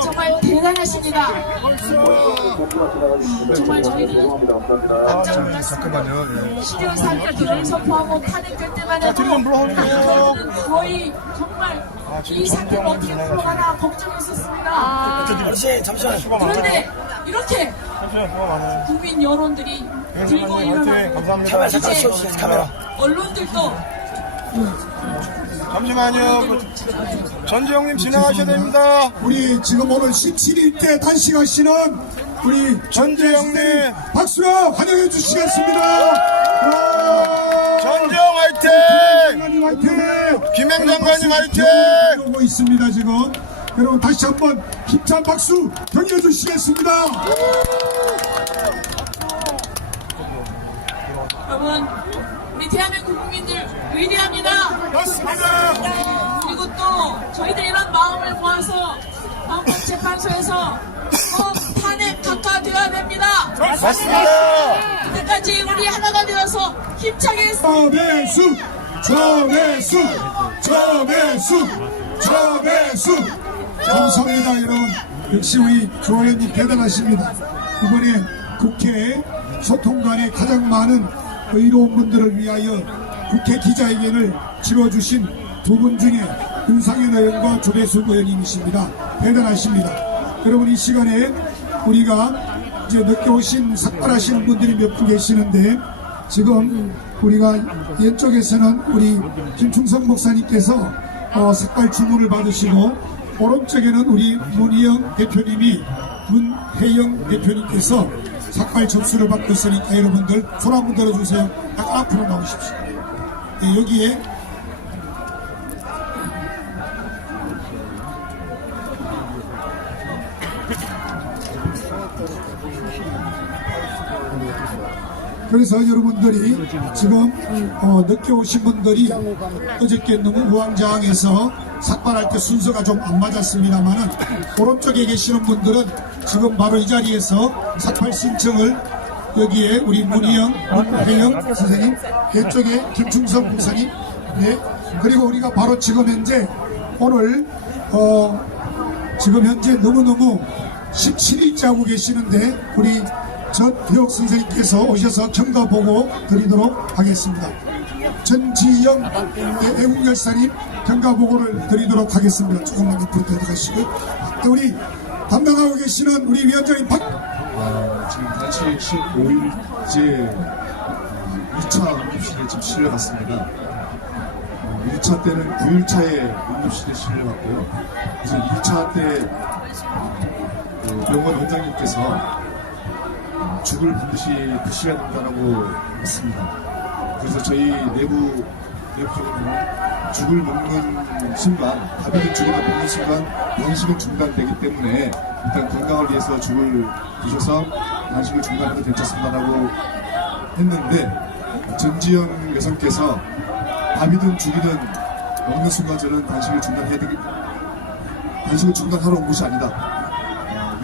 정말 대단하십니다. 정말 저희들은 깜짝 놀랐습니다. 실효 사격을 선포하고 탄핵될 때만 해도 저희들은 거의 정말 이 사태가 어떻게 풀어가나 걱정했었습니다. 그런데 이렇게 국민 여론들이 들고 일어나고 이제 언론들도 잠시만요. 전재영님 진행하셔야 됩니다. 우리 지금 오늘 17일째 단식하시는 우리 전재영님. 박수로 환영해 주시겠습니다. 전재영 화이팅! 장관님 화이팅! 김행 장관님 화이팅! 오고 있습니다 지금. 여러분 다시 한번 힘찬 박수 경해 주시겠습니다. 여러분 우리 대한민국 국민들 위대합니다. 맞습니다. 그리고 또 저희들 이런 마음을 모아서 헌법재판소에서 꼭 탄핵 각하되어야 됩니다. 맞습니다. 그때까지 우리 하나가 되어서 힘차게 정혜수 감사합니다 여러분. 역시 우리 조 의원님 대단하십니다. 이번에 국회 소통관에 가장 많은 의로운 분들을 위하여 국회 기자회견을 치러주신 두 분 중에 윤상현 의원과 조대숙 의원님이십니다. 대단하십니다. 여러분 이 시간에 우리가 이제 늦게 오신 삭발하시는 분들이 몇 분 계시는데 지금 우리가 왼쪽에서는 우리 김충성 목사님께서 삭발 주문을 받으시고 오른쪽에는 우리 문희영 대표님이 문혜영 대표님께서 삭발 접수를 받고 있으니까 여러분들 손 한번 들어주세요. 약간 앞으로 나오십시오. 네, 여기에 그래서 여러분들이 지금 늦게 오신 분들이 어저께 너무 우왕좌왕해서 삭발할 때 순서가 좀 안 맞았습니다만은 오른쪽에 계시는 분들은 지금 바로 이 자리에서 삭발 신청을 여기에 우리 문희영, 문혜영 선생님, 왼쪽에 김충성 목사님, 네. 그리고 우리가 바로 지금 현재 오늘 지금 현재 너무너무 17일째 하고 계시는데 우리 전태옥 선생님께서 오셔서 경과 보고 드리도록 하겠습니다. 전지영 애국열사님 경과 보고를 드리도록 하겠습니다. 조금만 옆으로 들어가시고 우리 담당하고 계시는 우리 위원장님 지금 단식 15일째 2차 응급실에 지금 실려갔습니다. 1차 때는 9일차에 응급실에 실려갔고요. 그래서 2차 때 병원 원장님께서 죽을 반드시 드셔야 된다고 했습니다. 그래서 저희 내부적으로는 죽을 먹는 순간, 밥이든 죽을 먹는 순간 단식은 중단되기 때문에 일단 건강을 위해서 죽을 드셔서 단식을 중단해도 괜찮습니다라고 했는데 전지현 여성께서 밥이든 죽이든 먹는 순간 저는 단식을 중단하러 온 것이 아니다.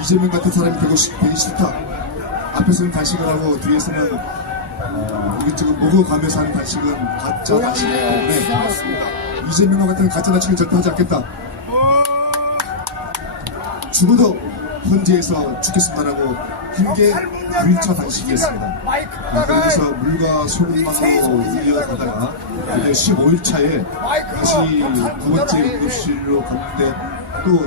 이재명 같은 사람이 되기 싫다. 앞에서는 단식을 하고 뒤에서는 이것저것 먹어가면서 하는 단식은 가짜 단식이기 때문에 이재명과 같은 가짜 단식을 절대 하지 않겠다. 죽어도 헌재에서 죽겠습니다라고 한 게 9일차 단식이었습니다. 그러면서 물과 소금만으로 이어가다가 이제 15일차에 다시 두 번째 응급실로 갔는데 또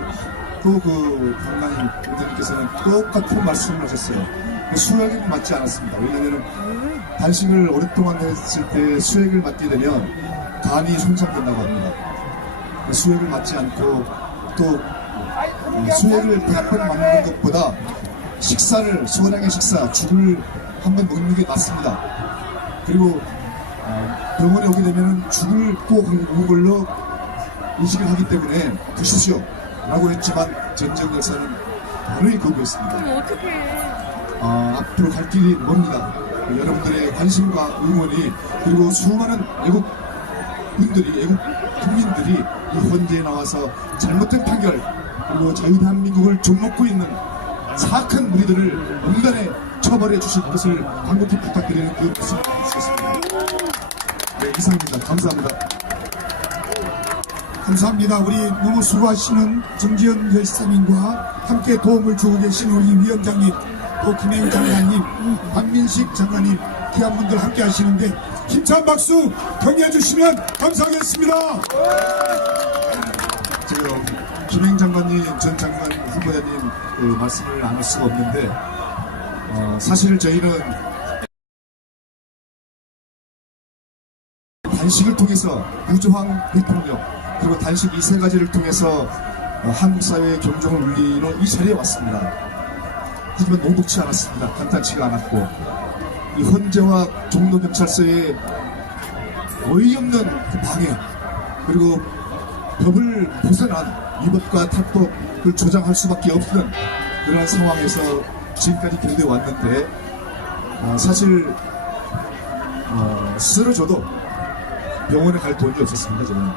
그 강남 원장님께서는 똑같은 말씀을 하셨어요. 수액은 맞지 않았습니다. 왜냐하면 단식을 오랫동안 했을 때 수액을 맞게 되면 간이 손상된다고 합니다. 수액을 맞지 않고 또 수액을 100번 맞는 것보다 식사를 소량의 식사, 죽을 한번 먹는 게 낫습니다. 그리고 병원에 오게 되면 죽을 꼭 먹는 걸로 의식을 하기 때문에 드십시오 라고 했지만 전지현 열사는 바로 거부했습니다. 앞으로 갈 길이 먼니다. 여러분들의 관심과 응원이 그리고 수많은 외국 분들이, 애국 국민들이 이 헌재에 나와서 잘못된 판결, 그리고 저희 대한민국을 좀먹고 있는 사악한 무리들을 명단에 처벌해 주실 것을 간곡히 부탁드리는 그 말씀을 드리겠습니다. 네, 이상입니다. 감사합니다. 감사합니다. 우리 너무 수고하시는 정지현 열사님과 함께 도움을 주고 계신 우리 위원장님, 또 김혜영 장관님, 박민식 장관님, 귀한 분들 함께 하시는데 힘찬 박수 경의해 주시면 감사하겠습니다. 지금 김행 장관님, 전 장관 후보자님 그 말씀을 안 할 수가 없는데 사실 저희는 단식을 통해서 우조황 대통령 그리고 단식 이 세 가지를 통해서 한국 사회의 경종을 울리는 이 자리에 왔습니다. 하지만 녹록치 않았습니다. 간단치가 않았고 이 헌재와 종로경찰서의 어이없는 그 방해 그리고 법을 벗어난 위법과 탈법을 조장할 수밖에 없는 그런 상황에서 지금까지 견뎌 왔는데 사실 쓰러져도 병원에 갈 돈이 없었습니다. 저는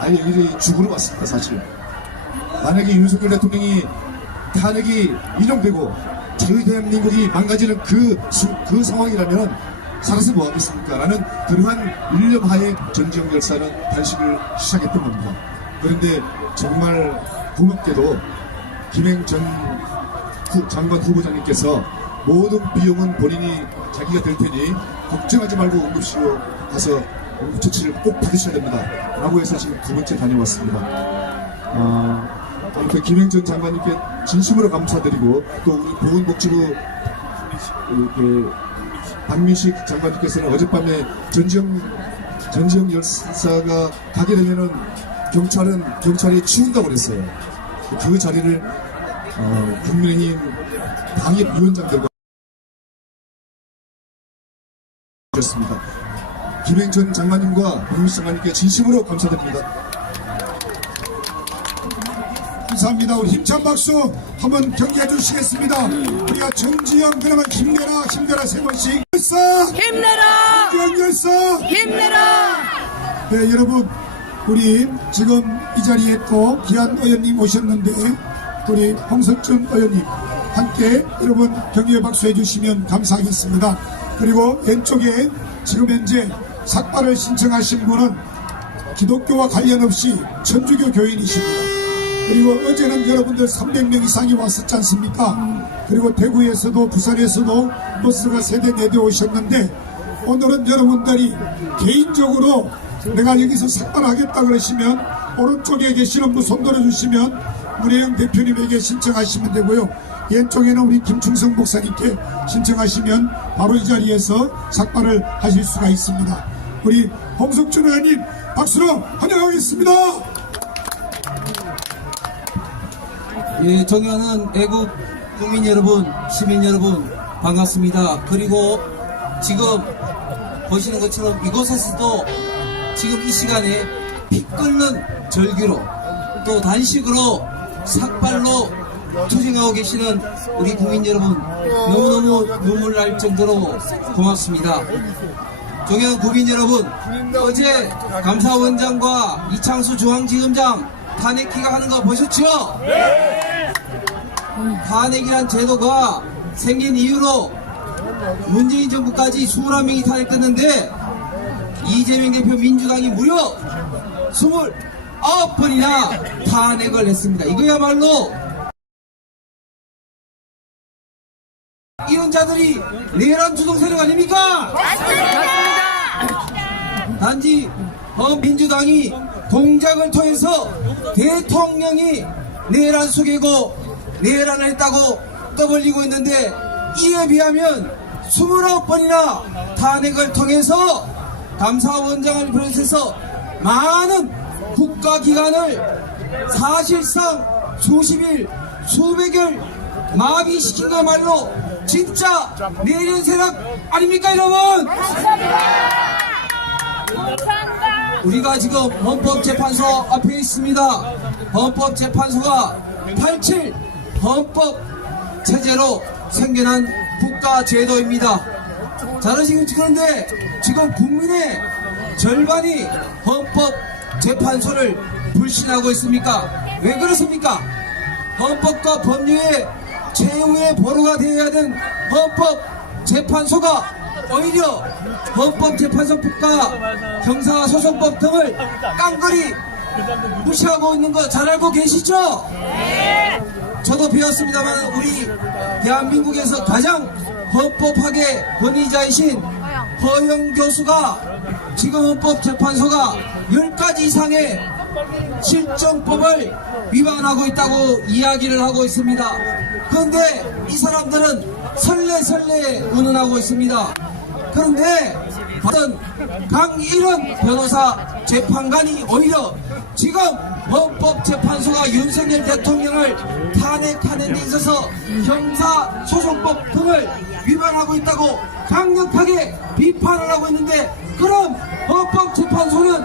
아예 일이 죽으러 왔습니다. 사실 만약에 윤석열 대통령이 탄핵이 인용되고 저희 대한민국이 망가지는 그 상황이라면 살아서 뭐하겠습니까? 라는 그러한 일념하에 전지현 열사는 단식을 시작했던 겁니다. 그런데 정말 고맙게도 김행 전 장관 후보자님께서 모든 비용은 본인이 자기가 될 테니 걱정하지 말고 응급실로 가서 응급처치를 꼭 받으셔야 됩니다. 라고 해서 지금 두 번째 다녀왔습니다. 아무튼 김행 전 장관님께 진심으로 감사드리고 또 우리 보건복지부 박민식 장관님께서는 어젯밤에 전지현 열사가 가게 되면은 경찰이 치운다고 그랬어요. 그 자리를 국민의힘 당협위원장들과 주셨습니다. 김행 전 장관님과 박민식 장관님께 진심으로 감사드립니다. 감사합니다. 우리 힘찬 박수 한번 경기해 주시겠습니다. 우리가 정지영 그러면 힘내라 세 번씩 열사 힘내라! 정지영 열사 힘내라! 네 여러분 우리 지금 이 자리에 또 귀한 의원님 오셨는데 우리 홍석준 의원님 함께 여러분 경기의 박수 해주시면 감사하겠습니다. 그리고 왼쪽에 지금 현재 삭발을 신청하신 분은 기독교와 관련 없이 천주교 교인이십니다. 그리고 어제는 여러분들 300명 이상이 왔었지 않습니까? 그리고 대구에서도 부산에서도 버스가 3대 4대 오셨는데 오늘은 여러분들이 개인적으로 내가 여기서 삭발하겠다 그러시면 오른쪽에 계시는 분 손 들어주시면 문혜영 대표님에게 신청하시면 되고요. 왼쪽에는 우리 김충성 목사님께 신청하시면 바로 이 자리에서 삭발을 하실 수가 있습니다. 우리 홍석준 의원님 박수로 환영하겠습니다. 예, 존경하는 애국 국민 여러분, 시민 여러분 반갑습니다. 그리고 지금 보시는 것처럼 이곳에서도 지금 이 시간에 피 끓는 절규로 또 단식으로 삭발로 투쟁하고 계시는 우리 국민 여러분 너무너무 눈물 날 정도로 고맙습니다. 존경하는 국민 여러분, 어제 감사원장과 이창수 중앙지검장 탄핵 기각하는 거 보셨죠? 탄핵이란 제도가 생긴 이후로 문재인 정부까지 21명이 탄핵됐는데 이재명 대표 민주당이 무려 29번이나 탄핵을 했습니다. 이거야말로 이런 자들이 내란 주동 세력 아닙니까? 맞습니다. 단지 민주당이 공작을 통해서 대통령이 내란 속이고 내란을 했다고 떠벌리고 있는데 이에 비하면 29번이나 탄핵을 통해서 감사원장을 비롯해서 많은 국가기관을 사실상 수십일, 수백일 마비시킨 거야말로 진짜 내란 세력 아닙니까 여러분? 우리가 지금 헌법재판소 앞에 있습니다. 헌법재판소가 87 헌법 체제로 생겨난 국가제도입니다. 그런데 지금 국민의 절반이 헌법재판소를 불신하고 있습니까? 왜 그렇습니까? 헌법과 법률의 최후의 보루가 되어야 하는 헌법재판소가 오히려 헌법재판소법과 형사소송법 등을 깡그리 무시하고 있는 거 잘 알고 계시죠? 저도 배웠습니다만 우리 대한민국에서 가장 헌법학의 권위자이신 허영 교수가 지금 헌법재판소가 10가지 이상의 실정법을 위반하고 있다고 이야기를 하고 있습니다. 그런데 이 사람들은 설레설레 운운하고 있습니다. 그런데 어떤 강일원 변호사 재판관이 오히려 지금 헌법재판소가 윤석열 대통령을 탄핵하는 데 있어서 형사소송법 등을 위반하고 있다고 강력하게 비판을 하고 있는데, 그럼 헌법재판소는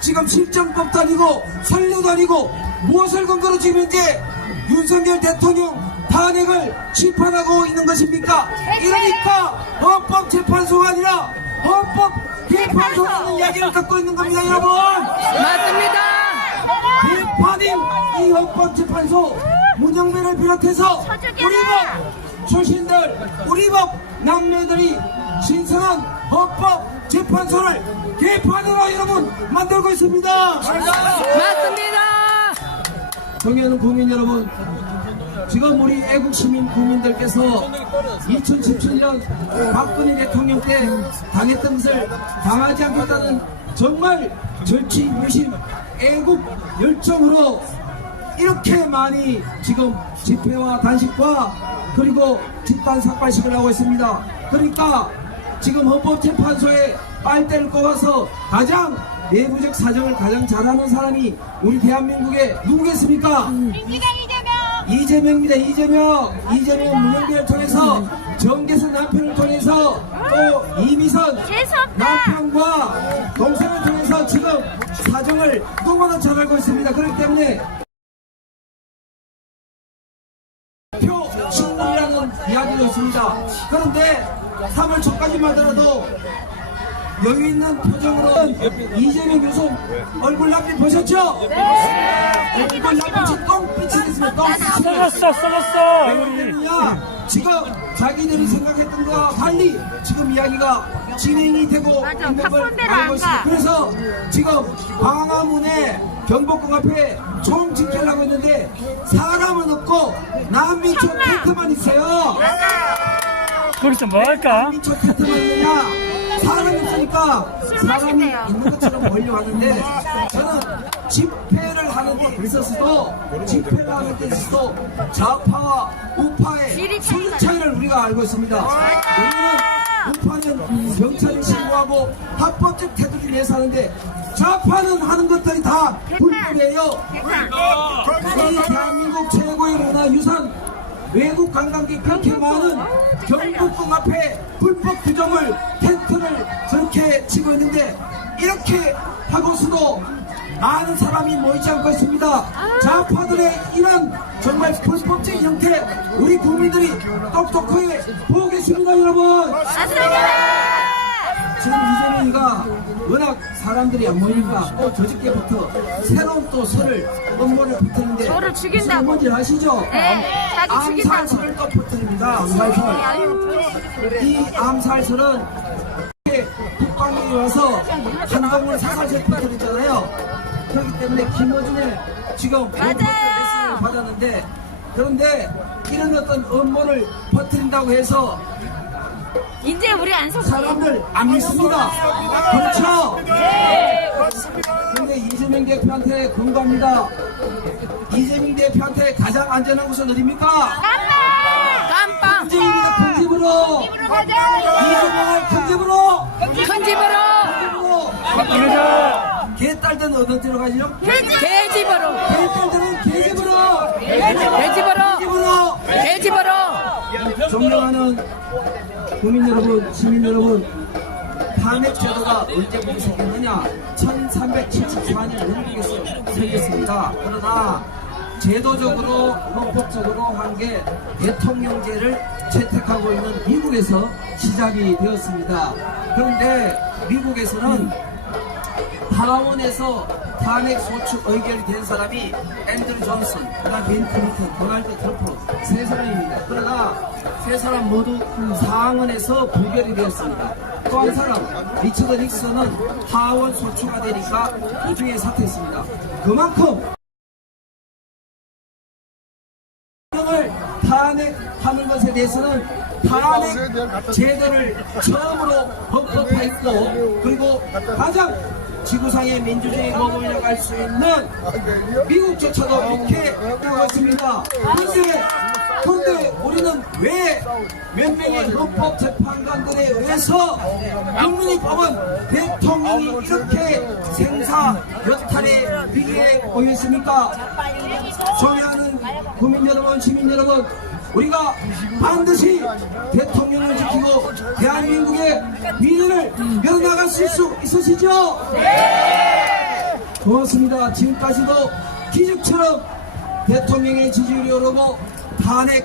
지금 실정법도 아니고 선례도 아니고 무엇을 근거로 지금 현재 윤석열 대통령 탄핵을 심판하고 있는 것입니까? 이러니까 헌법재판소가 아니라 헌법재판소라는 이야기를 갖고 있는 겁니다, 여러분. 맞습니다. 대파님, 이 헌법재판소 문영배를 비롯해서 우리법 출신들, 우리법 남매들이 신성한 헌법재판소를 개판으로 여러분 만들고 있습니다. 맞습니다. 존경하는 국민 여러분, 지금 우리 애국시민 국민들께서 2017년 박근혜 대통령 때 당했던 것을 당하지 않겠다는 정말 절치부심 애국 열정으로 이렇게 많이 지금 집회와 단식과 그리고 집단 삭발식을 하고 있습니다. 그러니까 지금 헌법재판소에 빨대를 꼽아서 가장 내부적 사정을 가장 잘하는 사람이 우리 대한민국에 누구겠습니까? 이재명입니다. 이재명 문영배를 통해서 정계선 남편을 통해서 또 이미선 남편과 동생을 통해서 지금 사정을 너무나 잘 알고 있습니다. 그렇기 때문에 표 신문이라는 이야기도 있습니다. 그런데 3월 초까지만 하더라도 여유 있는 표정으로 이재명 교수 얼굴 납빛 보셨죠? 얼굴 납빛이 똥빛이 됐습니다. 똥빛이 썩었어. 왜냐? 지금 자기들이 생각했던 것과 달리 지금 이야기가 진행이 되고 있는 걸 알고 있습니다. 그래서 지금 광화문에 경복궁 앞에 총 집회를 하고 있는데 사람은 없고 난민초 텐트만 있어요. 거기서 뭐 할까? 난민초 텐트만 있느냐? 사람이 없으니까 사람이 있는 것처럼 몰려가는데, 저는 집회를 하는 데 있어서도 좌파와 우파의 술 차이를 우리가 알고 있습니다. 우리는 우파는 경찰에 신고하고 합법적 테두리 내에서 하는데, 좌파는 하는 것들이 다 불법이에요. 이 대한민국 최고의 문화유산 외국 관광객 그렇게 많은 경복궁 앞에 불법 규정을 텐트를 저렇게 치고 있는데, 이렇게 하고서도 많은 사람이 모이지 않고 있습니다. 좌파들의 이런 정말 불법적인 형태 우리 국민들이 똑똑하게 보겠습니다, 여러분. 지금 이재명이가 워낙 사람들이 안 모이니까 또 저녁때부터 새로운 또 설을 업무를 붙이는데, 저를 죽인다고. 뭔지 아시죠? 네, 자기 죽인다고. 암살설을 또 붙입니다. 암살설. 이 암살설은 국방에 와서 한동훈 사살설 붙여있잖아요. 그렇기 때문에 김어준의 지금 메시지를 받았는데, 그런데 이런 어떤 음모를 퍼뜨린다고 해서 이제 우리 안 속아요. 사람들 안 믿습니다. 그렇죠? 네. 그런데 이재명 대표한테 궁금합니다. 이재명 대표한테 가장 안전한 곳은 어디입니까? 깜빵. 큰 집으로. 이재명을 큰 집으로. 큰 집으로. 개딸들은 어디 들어가죠? 개집으로. 개딸들은 개집으로. 개집으로. 개집으로. 존경하는 국민 여러분, 시민 여러분, 탄핵 제도가 언제부터 생겼느냐? 1374년 영국에서 생겼습니다. 그러나 제도적으로 헌법적으로 한 게 대통령제를 채택하고 있는 미국에서 시작이 되었습니다. 그런데 미국에서는 하원에서 탄핵 소추 의결이 된 사람이 앤드류 존슨, 그다음 빈 클린턴, 도널드 트럼프 세 사람입니다. 그러나 세 사람 모두 상원에서 부결이 되었습니다. 또 한 사람 리처드 닉슨은 하원 소추가 되니까 도중에 사퇴했습니다. 그만큼 을 탄핵하는 것에 대해서는 탄핵 제도를 처음으로 헌법화했고, 그리고 가장 지구상의 민주주의 모범이라고 할 수 있는 미국조차도 이렇게 하고 있습니다. 그런데 우리는 왜 몇 명의 헌법재판관들에 의해서 국민이 뽑은 대통령이 이렇게 생사 여탈의 위기에 놓여 있습니까? 존경하는 국민 여러분, 시민 여러분, 우리가 반드시 대통령을 지키고 대한민국의 미래를 열어나갈 수 있으시죠? 네! 고맙습니다. 지금까지도 기적처럼 대통령의 지지율이 오르고 탄핵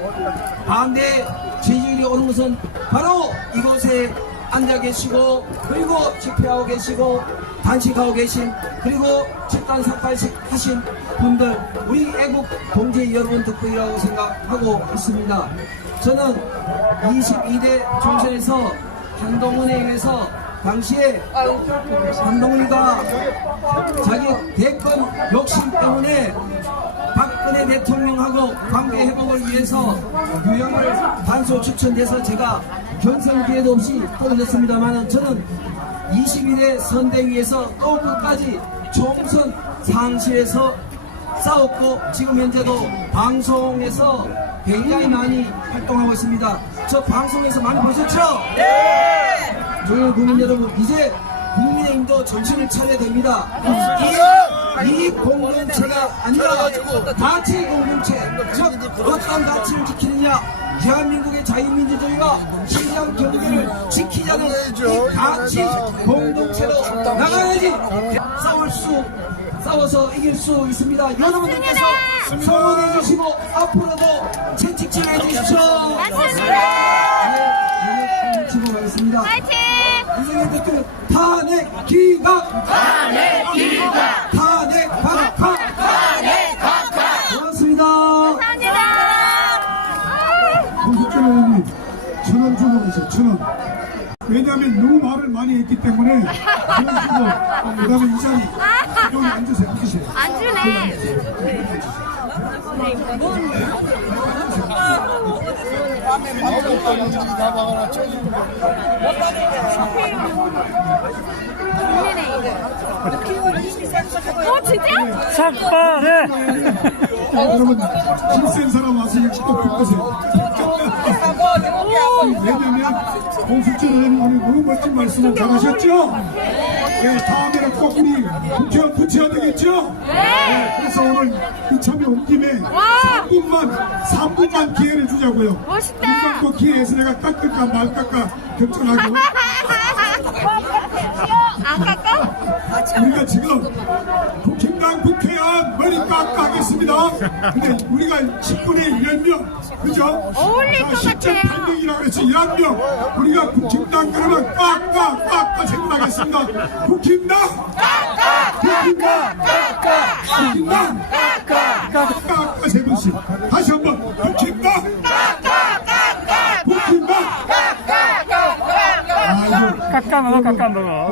반대 지지율이 오른 것은 바로 이곳에 앉아 계시고, 그리고 집회하고 계시고 단식하고 계신, 그리고 집단삭발식 하신 분들, 우리 애국 동지 여러분 덕분이라고 생각하고 있습니다. 저는 22대 총선에서 한동훈에 의해서 당시에 한동훈이가 자기 대권 욕심 때문에 박근혜 대통령하고 관계 회복을 위해서 유형을 단소 추천돼서 제가 견성 기회도 없이 떨어졌습니다만, 저는 22대 선대위에서 또 끝까지 총선 상실에서 싸웠고, 지금 현재도 방송에서 굉장히 많이 활동하고 있습니다. 저 방송에서 많이 보셨죠? 네! 저희 국민 여러분, 이제 국민의힘도 정신을 차려야 됩니다. 이 공동체가 아니라 가치 공동체, 즉 어떤 가치를 지키느냐, 대한민국의 자유민주주의와 시장 경제를 지키자는 이 가치 공동체로 나가야지 싸워서 이길 수 있습니다. 여러분들께서 성원해 주시고 앞으로도 채찍질해 주십시오. 네, 치고 가겠습니다. 이정현 대통령 탄핵 기각! 탄핵 기각! 탄핵 각하! 탄핵 각하! 고맙습니다. 홍석천 의원님, 1,000원 주고 계세요. 1,000원. 왜냐하면 너무 말을 많이 했기 때문에 1,000원 주고, 그 다음에 이 자리 여기 앉으세요. 앉으세요. 안 주네. 진짜? 삭발해! 여러분, 힘센 사람 와서 꼭 듣으세요. 왜냐면 홍석천 의원님 오늘 너무 멋진 말씀을 잘하셨죠? 네, 다음에는 꼭 우리 국회의원 붙여야 되겠죠? 네, 그래서 오늘 이참에 온 김에 3분만 기회를 주자고요. 멋있다. 그 기회에서 내가 깎을까 말까 결정하고. 안 깎아? 우리가 지금 국힘당 국회의원 머리 깎아하겠습니다. 근데 우리가 10분의 1명, 그죠? 어울릴 것 같아요. 10.8명이라고 그랬지, 11명. 우리가 국힘당 그러면 깎아 제공하겠습니다. 국힘당! 국힘당! 깎아 세 분씩. 다시 한번 국힘당! 국힘당! 깎아 먹어.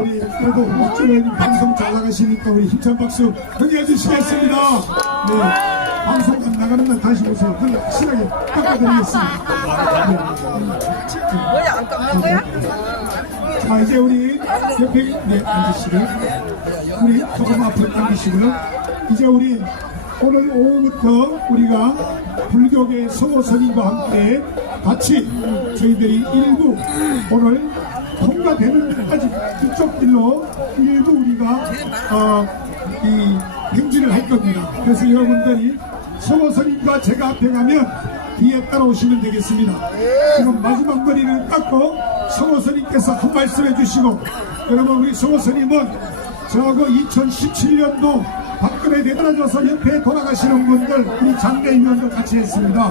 우리 그래도 홍석천 방송 잘 나가시니까 우리 힘찬 박수 드려 주시겠습니다. 네, 방송 안 나가는 날 다시 보세요. 그럼 확실하게 깎아드리겠습니다. 뭐야, 안 깎는 거야? 자, 이제 우리 옆에 앉으시고요. 우리 조금 앞으로 앉으시고요. 이제 우리 오늘 오후부터 우리가 불교계 서고 스님과 함께 같이 저희들이 일부 오늘 통과되는 데까지 이쪽 길로 일부 우리가 이 행진을 할 겁니다. 그래서 여러분들이 서고 스님과 제가 앞에 가면 뒤에 따라오시면 되겠습니다. 지금 마지막 머리를 깎고 서고 스님께서 한 말씀 해주시고, 여러분 우리 서고 스님은 저하고 2017년도 박근혜 내달아줘서 옆에 돌아가시는 분들, 우리 장례위원도 같이 했습니다.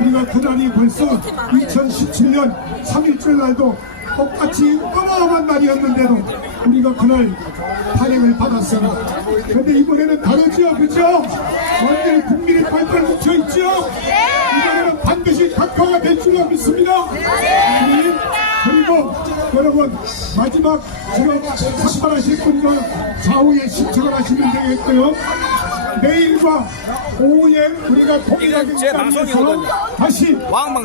우리가 그날이 벌써 2017년 3일절 날도 똑같이 어마어마한 날이었는데도 우리가 그날 탄핵을 받았습니다. 그런데 이번에는 다르죠, 그죠? 완전히 국민의 발발 묻혀있죠? 이번에는 반드시 각하가 될 줄로 믿습니다. 그리고 여러분 마지막 지금 상반하실 분과 좌우에 신청을 하시면 되겠고요. 내일과 오후에 우리가 통일하기 위해서 다시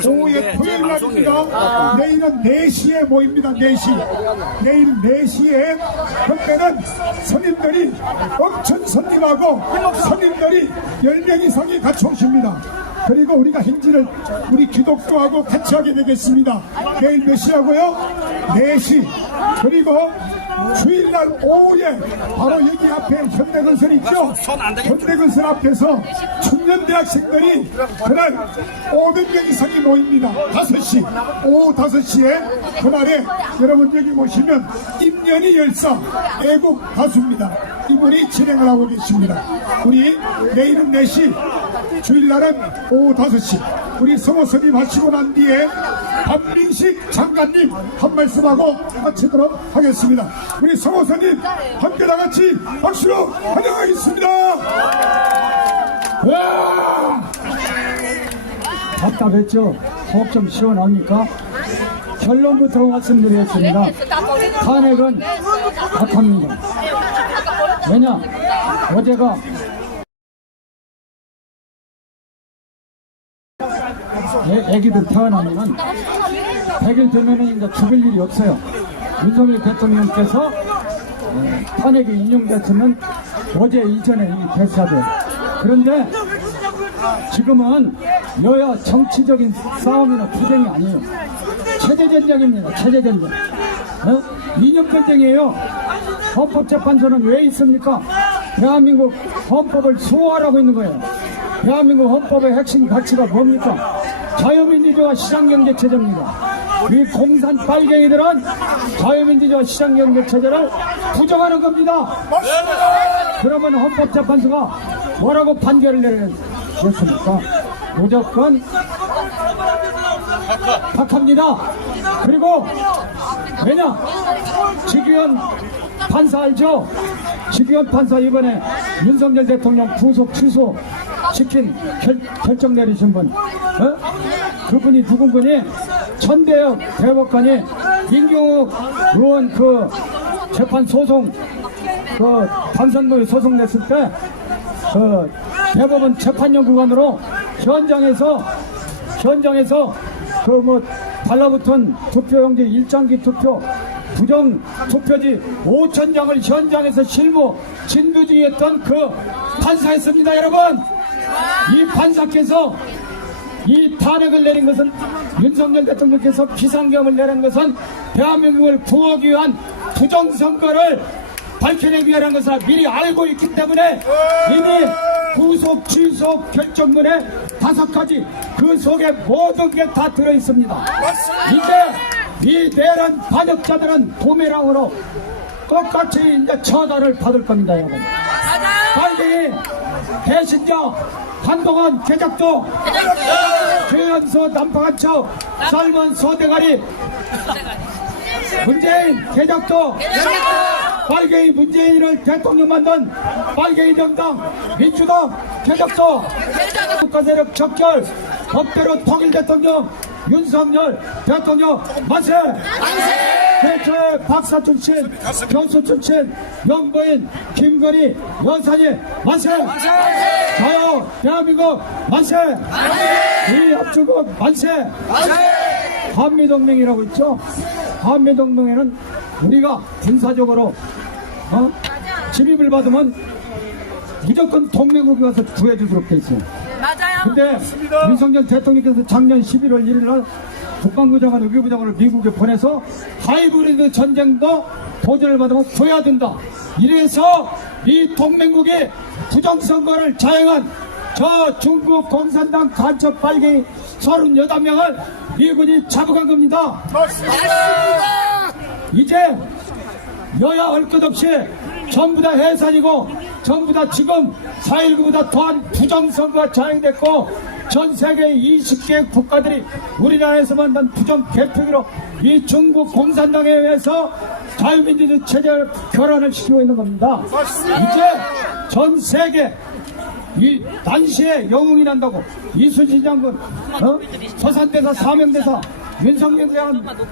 오후에 토요일 날입니다. 내일은 4시에 모입니다. 4시. 내일 4시에 그때는 선임들이 엄청 선임하고 선임들이 10명 이상이 같이 오십니다. 그리고 우리가 행진을 우리 기독교하고 같이 하게 되겠습니다. 내일 몇 시라고요? 4시. 그리고 주일날 오후에 바로 여기 앞에 현대건설 있죠? 현대건설 앞에서 청년대학생들이 그날 500명 이상이 모입니다. 5시. 오후 5시에 그날에 여러분 여기 모시면 임연희 열사 애국 가수입니다. 이분이 진행을 하고 계십니다. 우리 내일은 4시, 주일날은 오후 5시. 우리 성호선임 하시고 난 뒤에 박민식 장관님 한 말씀하고 마치도록 하겠습니다. 우리 성호선임 함께 다같이 박수로 환영하겠습니다. 답답했죠? 속 좀 시원합니까? 결론부터 말씀드리겠습니다. 탄핵은 악합니다. 왜냐? 어제가 애기들 태어나면 100일 되면 이제 죽을 일이 없어요. 윤석열 대통령께서 탄핵이 인용됐으면 어제 이전에 이미 됐어야. 그런데 지금은 여야 정치적인 싸움이나 투쟁이 아니에요. 체제전쟁입니다. 체제전쟁. 이념전쟁이에요. 헌법재판소는 왜 있습니까? 대한민국 헌법을 수호하라고 있는 거예요. 대한민국 헌법의 핵심 가치가 뭡니까? 자유민주주의와 시장경제체제입니다. 이 공산 빨갱이들은 자유민주주의와 시장경제체제를 부정하는 겁니다. 그러면 헌법재판소가 뭐라고 판결을 내렸습니까? 무조건 박합니다. 그리고 왜냐? 지기현 판사 알죠? 지기현 판사 이번에 윤석열 대통령 구속 취소 시킨 결정 내리신 분, 그분이 누군 분이 천대엽 대법관이 민경욱 의원 그 재판 소송 그 단선모의 소송 냈을 때 그 대법원 재판연구관으로 현장에서 그 뭐 달라붙은 투표용지 일장기 투표 부정 투표지 5,000장을 현장에서 실무 진두지휘했던 그 판사였습니다. 여러분, 이 판사께서 이 탄핵을 내린 것은 윤석열 대통령께서 비상경을 내린 것은 대한민국을 구하기 위한 부정선거를 밝혀내기 위한 것을 미리 알고 있기 때문에 이미 구속, 취소, 결정문에 5가지 그 속에 모든 게 다 들어있습니다. 이제 이 내란 반역자들은 부메랑으로 똑같이 이제 처단을 받을 겁니다, 여러분. 빨리 배신자 한동안 개작도 최연소 남파간첩 삶은 소대가리 문재인 개작도 빨갱이 문재인을 대통령 만든 빨갱이 정당 민주당 개작도 국가세력 척결 법대로 통일 대통령 윤석열 대통령 만세! 대체 박사 출신 교수 출신 영부인 김건희 여사님 만세! 자유 대한민국 만세! 이 합주국 만세! 한미동맹이라고 있죠. 한미동맹에는 우리가 군사적으로 침입을 받으면 무조건 동맹국에 가서 구해주도록 돼 있어요. 맞아요. 근데 윤석열 대통령께서 작년 11월 1일 날 국방부장관, 외교부장관을 미국에 보내서 하이브리드 전쟁도 도전을 받으면 구해야 된다. 이래서 이 동맹국이 부정선거를 자행한 저 중국 공산당 간첩 빨갱이 38명을 미군이 잡아간 겁니다. 맞습니다. 이제 여야 할 것 없이 전부 다 해산이고 전부 다 지금 4.19보다 더한 부정선거가 자행됐고 전 세계 20개 국가들이 우리나라에서 만든 부정 개표기로 이 중국 공산당에 의해서 자유민주주의 체제를 결함을 시키고 있는 겁니다. 이제 전 세계 이 단시에 영웅이 난다고 이순신 장군, 서산대사, 사명대사, 윤석열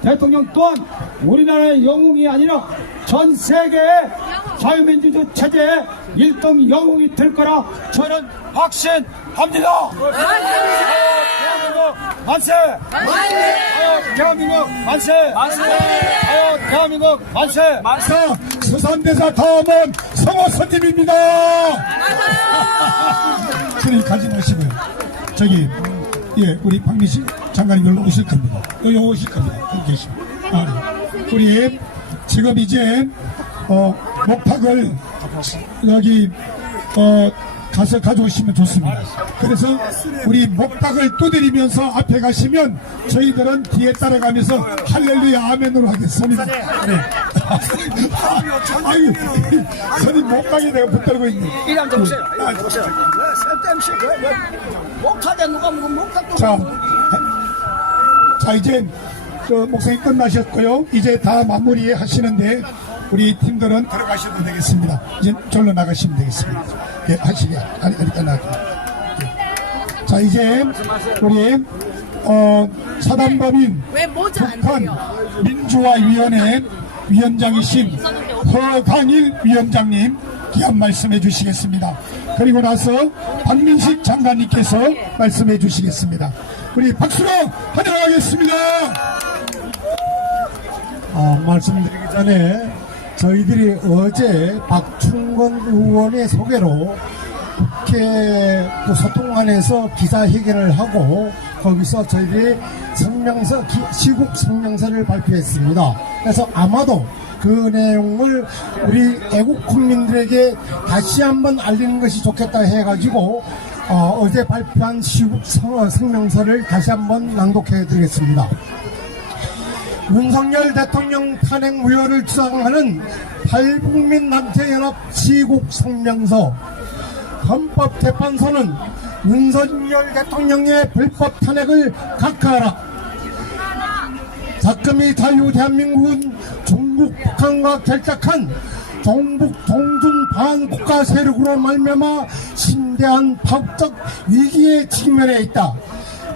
대통령 또한 우리나라의 영웅이 아니라 전 세계의 자유민주주의 체제의 1등 영웅이 될 거라 저는 확신합니다. 대한민국 만세! 대한민국 만세! 대한민국 만세! 자, 서산대사 다음은 성호선님입니다. 저리 가지 마시고요. 저기, 예, 우리 박미식 장관님 여기로 오실 겁니다. 여기 오실 겁니다. 여기 계시고. 네. 우리 지금 이제 목탁을 여기 가서 가져오시면 좋습니다. 그래서 우리 목탁을 두드리면서 앞에 가시면 저희들은 뒤에 따라가면서 할렐루야 아멘으로 하겠습니다. 네. 아유, 선임 목탁에 내가 붙들고 있네. 이랑 좀 오세요. 이랑 오세요. 목탁에 누가 목탁도 자, 이제 목사님 끝나셨고요. 이제 다 마무리 하시는데 우리 팀들은 들어가셔도 되겠습니다. 이제 절로 나가시면 되겠습니다. 예, 하시게. 아니, 끝나게. 예. 자, 이제 우리 사단법인 북한 민주화위원회 위원장이신 허강일 위원장님 귀한 말씀해 주시겠습니다. 그리고 나서 박민식 장관님께서 말씀해 주시겠습니다. 우리 박수로 하도록 하겠습니다. 말씀드리기 전에 저희들이 어제 박충건 의원의 소개로 국회 소통관에서 기자회견을 하고 거기서 저희들이 시국 성명서를 발표했습니다. 그래서 아마도 그 내용을 우리 애국 국민들에게 다시 한번 알리는 것이 좋겠다 해가지고 어제 발표한 시국 성명서를 다시 한번 낭독해 드리겠습니다. 윤석열 대통령 탄핵 무효를 주장하는 탈북민 남태연합 시국 성명서. 헌법재판소는 윤석열 대통령의 불법 탄핵을 각하하라. 작금이 자유 대한민국은 중국 북한과 결탁한 동북 동준 반국가 세력으로 말미암아 심대한 파국적 위기에 직면해 있다.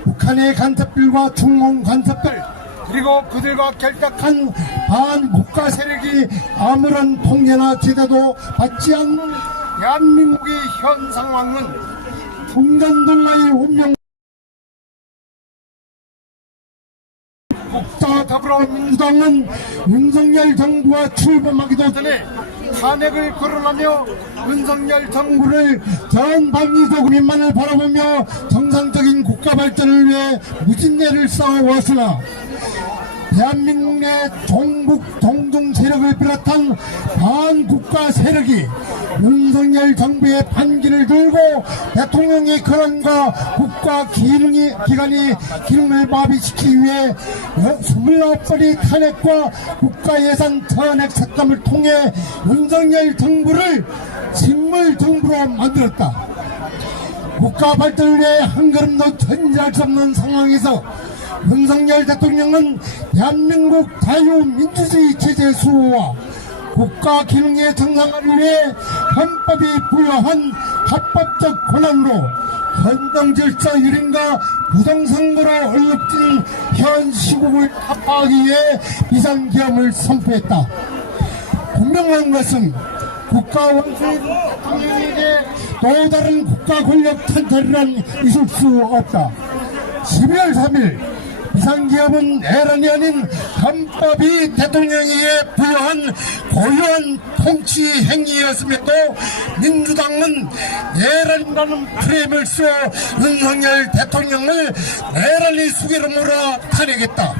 북한의 간첩들과 중공 간첩들 그리고 그들과 결탁한 반국가 세력이 아무런 통제나 제대도 받지 않는 대한민국의 현 상황은 중전동아의 운명. 더불어민주당은 윤석열 정부와 출범하기도 전에 탄핵을 거론하며 윤석열 정부를 전방위적 민만을 바라보며 정상적인 국가 발전을 위해 무진내를 쌓아왔으나 대한민국 내 종북 동중 세력을 비롯한 반국가 세력이 윤석열 정부의 반기를 들고 대통령의 권한과 국가 기관이 기능을 마비시키기 위해 29번의 탄핵과 국가예산 전액 삭감을 통해 윤석열 정부를 식물 정부로 만들었다. 국가 발전을 위해 한 걸음도 전진할 수 없는 상황에서 윤석열 대통령은 대한민국 자유민주주의 체제 수호와 국가 기능의 정상화를 위해 헌법이 부여한 합법적 권한으로 헌정질서 유린과 부정선거로 얼룩진 현 시국을 타파하기 위해 비상계엄을 선포했다. 분명한 것은 국가 원수인 대통령에게 또 다른 국가 권력 탄탈이란 있을 수 없다. 12월 3일 비상기업은 내란이 아닌 헌법이 대통령에게 부여한 고유한 통치 행위였음에도 민주당은 내란이라는 프레임을 써 윤석열 대통령을 내란의 수괴로 몰아 탄핵했다.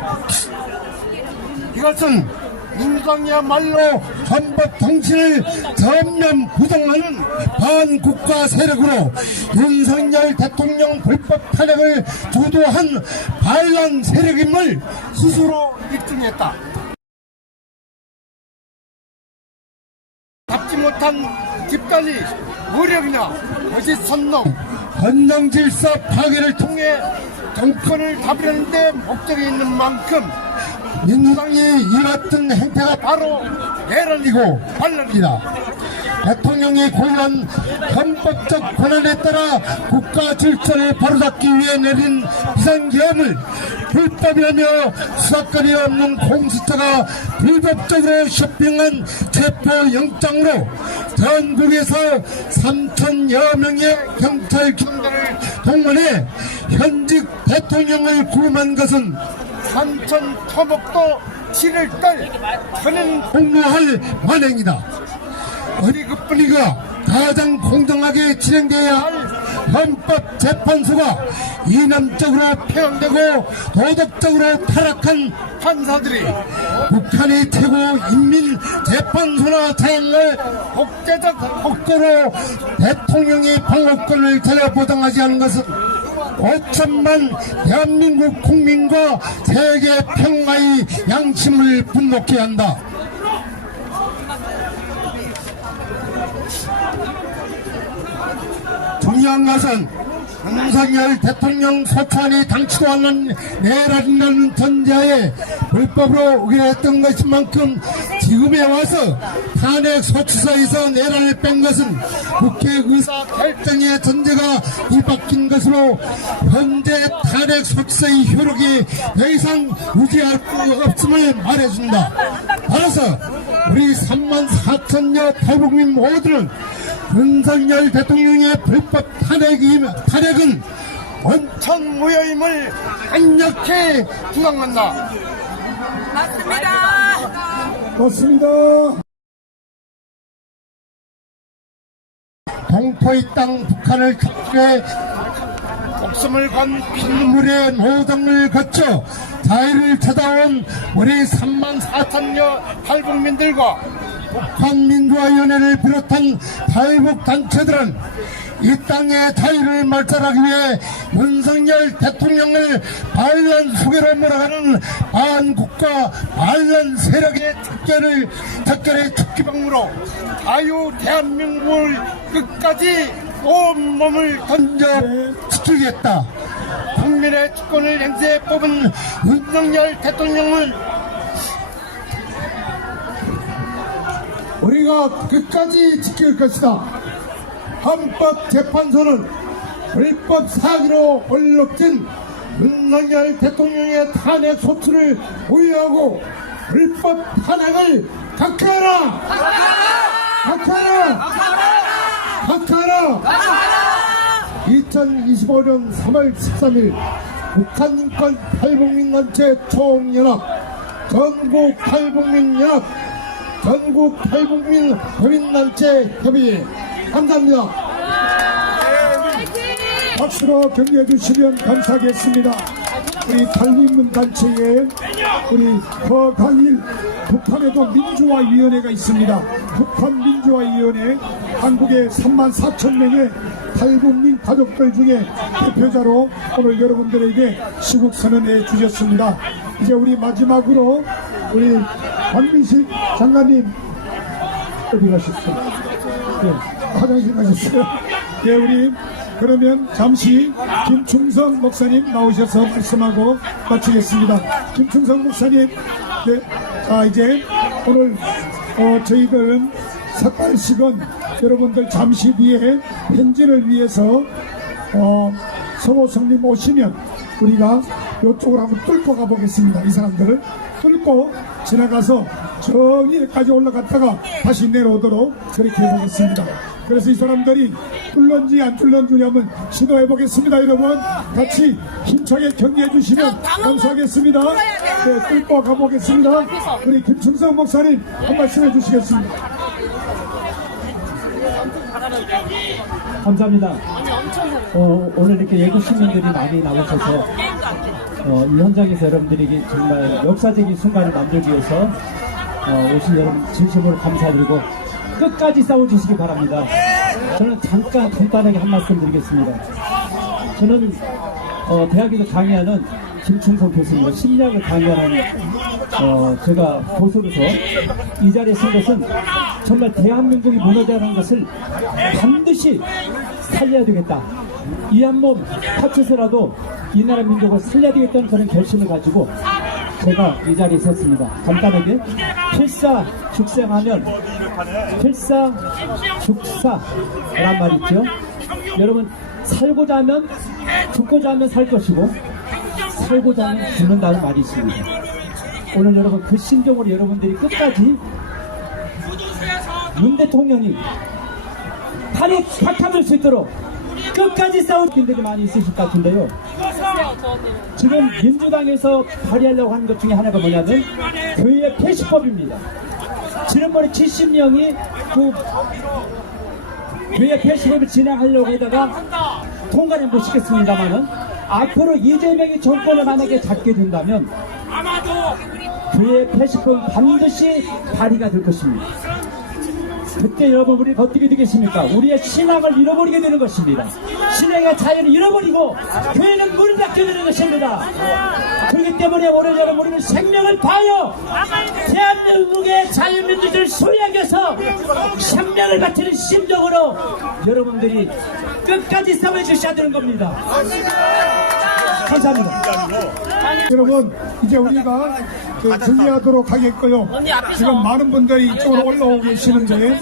이것은 민주당이야말로 헌법 통치를 전면 부정하는 반국가 세력으로 윤석열 대통령 불법 탄핵을 주도한 반란 세력임을 스스로 입증했다. 잡지 못한 집단이 무력이나 거짓 선동, 헌정질서 파괴를 통해 정권을 잡으려는 데 목적이 있는 만큼 민주당이 이같은 행태가 바로 예를리고 반론이다. 대통령이 고유한 헌법적 권한에 따라 국가 질서를 바로잡기 위해 내린 비상계엄을 불법이라며 수사권이 없는 공수처가 불법적으로 쇼핑한 체포영장으로 전국에서 3,000여 명의 경찰 군대를 동원해 현직 대통령을 구금한 것은 삼천 토목도 치를 떨 저는 공모할 만행이다. 어디 그뿐이가 가장 공정하게 진행되어야 할 헌법재판소가 이념적으로 편향되고 도덕적으로 타락한 판사들이 북한의 최고 인민재판소나 자행을 국제적 법규로 대통령의 방어권을 전혀 보장하지 않은 것은 5천만 대한민국 국민과 세계 평화의 양심을 분노케 한다. 중요한 것은 윤석열 대통령 소찬이 당치도 않는 내란이라는 전제하에 불법으로 의결했던 것인 만큼 지금에 와서 탄핵 소추서에서 내란을 뺀 것은 국회 의사 결정의 전제가 뒤바뀐 것으로 현재 탄핵 소추서의 효력이 더 이상 유지할 수 없음을 말해준다. 따라서 우리 34,000여 탈북민 모두는 윤석열 대통령의 불법 탄핵은 원천 무효임을 강력히 주장한다. 맞습니다. 동포의 땅 북한을 격추해 목숨을 건 피눈물의 노동을 거쳐 자유를 찾아온 우리 34,000여 탈북민들과 북한민주화위원회를 비롯한 탈북단체들은 이 땅의 자유를 말살하기 위해 윤석열 대통령을 반란 수괴로 몰아가는 반국가 반란 세력의 특결의 특기방으로 자유 대한민국을 끝까지 온몸을 던져 지키겠다. 국민의 주권을 행사해 뽑은 윤석열 대통령은 우리가 끝까지 지킬 것이다. 헌법재판소는 불법 사기로 얼룩진 윤석열 대통령의 탄핵 소추를 보유하고 불법 탄핵을 각하하라! 각하하라! 각하하라! 2025년 3월 13일 북한인권 탈북민단체 총연합 전국 탈북민연합 전국 탈북민 도민단체 협의회 감사합니다. 박수로 격려해 주시면 감사하겠습니다. 우리 탈북민 단체에 우리 허강일 북한에도 민주화위원회가 있습니다. 북한민주화위원회 한국의 34,000명의 탈북민 가족들 중에 대표자로 오늘 여러분들에게 시국선언해 주셨습니다. 이제 우리 마지막으로 우리 박민식 장관님 어디 가셨어요? 네, 화장실 가셨어요? 네, 우리 그러면 잠시 김충성 목사님 나오셔서 말씀하고 마치겠습니다. 김충성 목사님, 네, 자 이제 오늘 저희들은 삭발식은 여러분들 잠시 뒤에 현지를 위해서 서호성님 오시면 우리가 이쪽으로 한번 뚫고 가보겠습니다. 이 사람들을 뚫고 지나가서 저기까지 올라갔다가 다시 내려오도록 그렇게 해보겠습니다. 그래서 이 사람들이 뚫는지 안 뚫는지 한번 시도해 보겠습니다. 여러분 같이 힘차게 격려해 주시면 감사하겠습니다. 네, 뚫고 가보겠습니다. 우리 김충성 목사님 한 말씀 해 주시겠습니다. 감사합니다. 오늘 이렇게 예고 시민들이 많이 나오셔서 이 현장에서 여러분들에게 정말 역사적인 순간을 만들기 위해서 오신 여러분 진심으로 감사드리고 끝까지 싸워주시기 바랍니다. 저는 잠깐 간단하게 한 말씀 드리겠습니다. 저는 대학에서 강의하는 김충성 교수님과 심리학을 강의하는 제가 교수로서 이 자리에 쓴 것은 정말 대한민국이 무너져가는 것을 반드시 살려야 되겠다. 이 한 몸 바쳐서라도 이 나라 민족을 살려야 되겠다는 그런 결심을 가지고 제가 이 자리에 섰습니다. 간단하게 필사죽생하면 필사죽사란 말이 있죠. 여러분, 살고자 하면 죽고자 하면 살 것이고 살고자 하면 죽는다는 말이 있습니다. 오늘 여러분 그 심정으로 여러분들이 끝까지 문 대통령이 팔이 박혀들 수 있도록 끝까지 싸울 분들이 많이 있으실 것 같은데요. 지금 민주당에서 발의하려고 하는 것 중에 하나가 뭐냐면 교회 폐시법입니다. 지난번에 70명이 그 교회 폐시법을 진행하려고 하다가 통과는 못 시켰습니다만은 앞으로 이재명이 정권을 만약에 잡게 된다면 교회 폐시법은 반드시 발의가 될 것입니다. 그때 여러분 우리 어떻게 되겠습니까? 우리의 신앙을 잃어버리게 되는 것입니다. 신앙의 자유를 잃어버리고 교회는 문을 닫게 되는 것입니다. 그렇기 때문에 오늘 여러분 우리는 생명을 다하여 대한민국의 자유민주주의를 소유하기 위해서 생명을 바치는 심정으로 여러분들이 끝까지 싸워 주셔야 되는 겁니다. 감사합니다. 여러분, 이제 우리가 준비하도록 하겠고요. 지금 많은 분들이 이쪽으로 올라오고 계시는데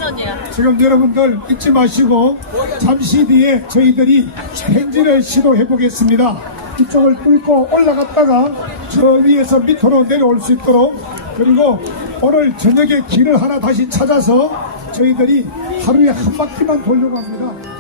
지금 여러분들 잊지 마시고 잠시 뒤에 저희들이 행진을 시도해 보겠습니다. 이쪽을 뚫고 올라갔다가 저 위에서 밑으로 내려올 수 있도록, 그리고 오늘 저녁에 길을 하나 다시 찾아서 저희들이 하루에 한 바퀴만 돌려고 합니다.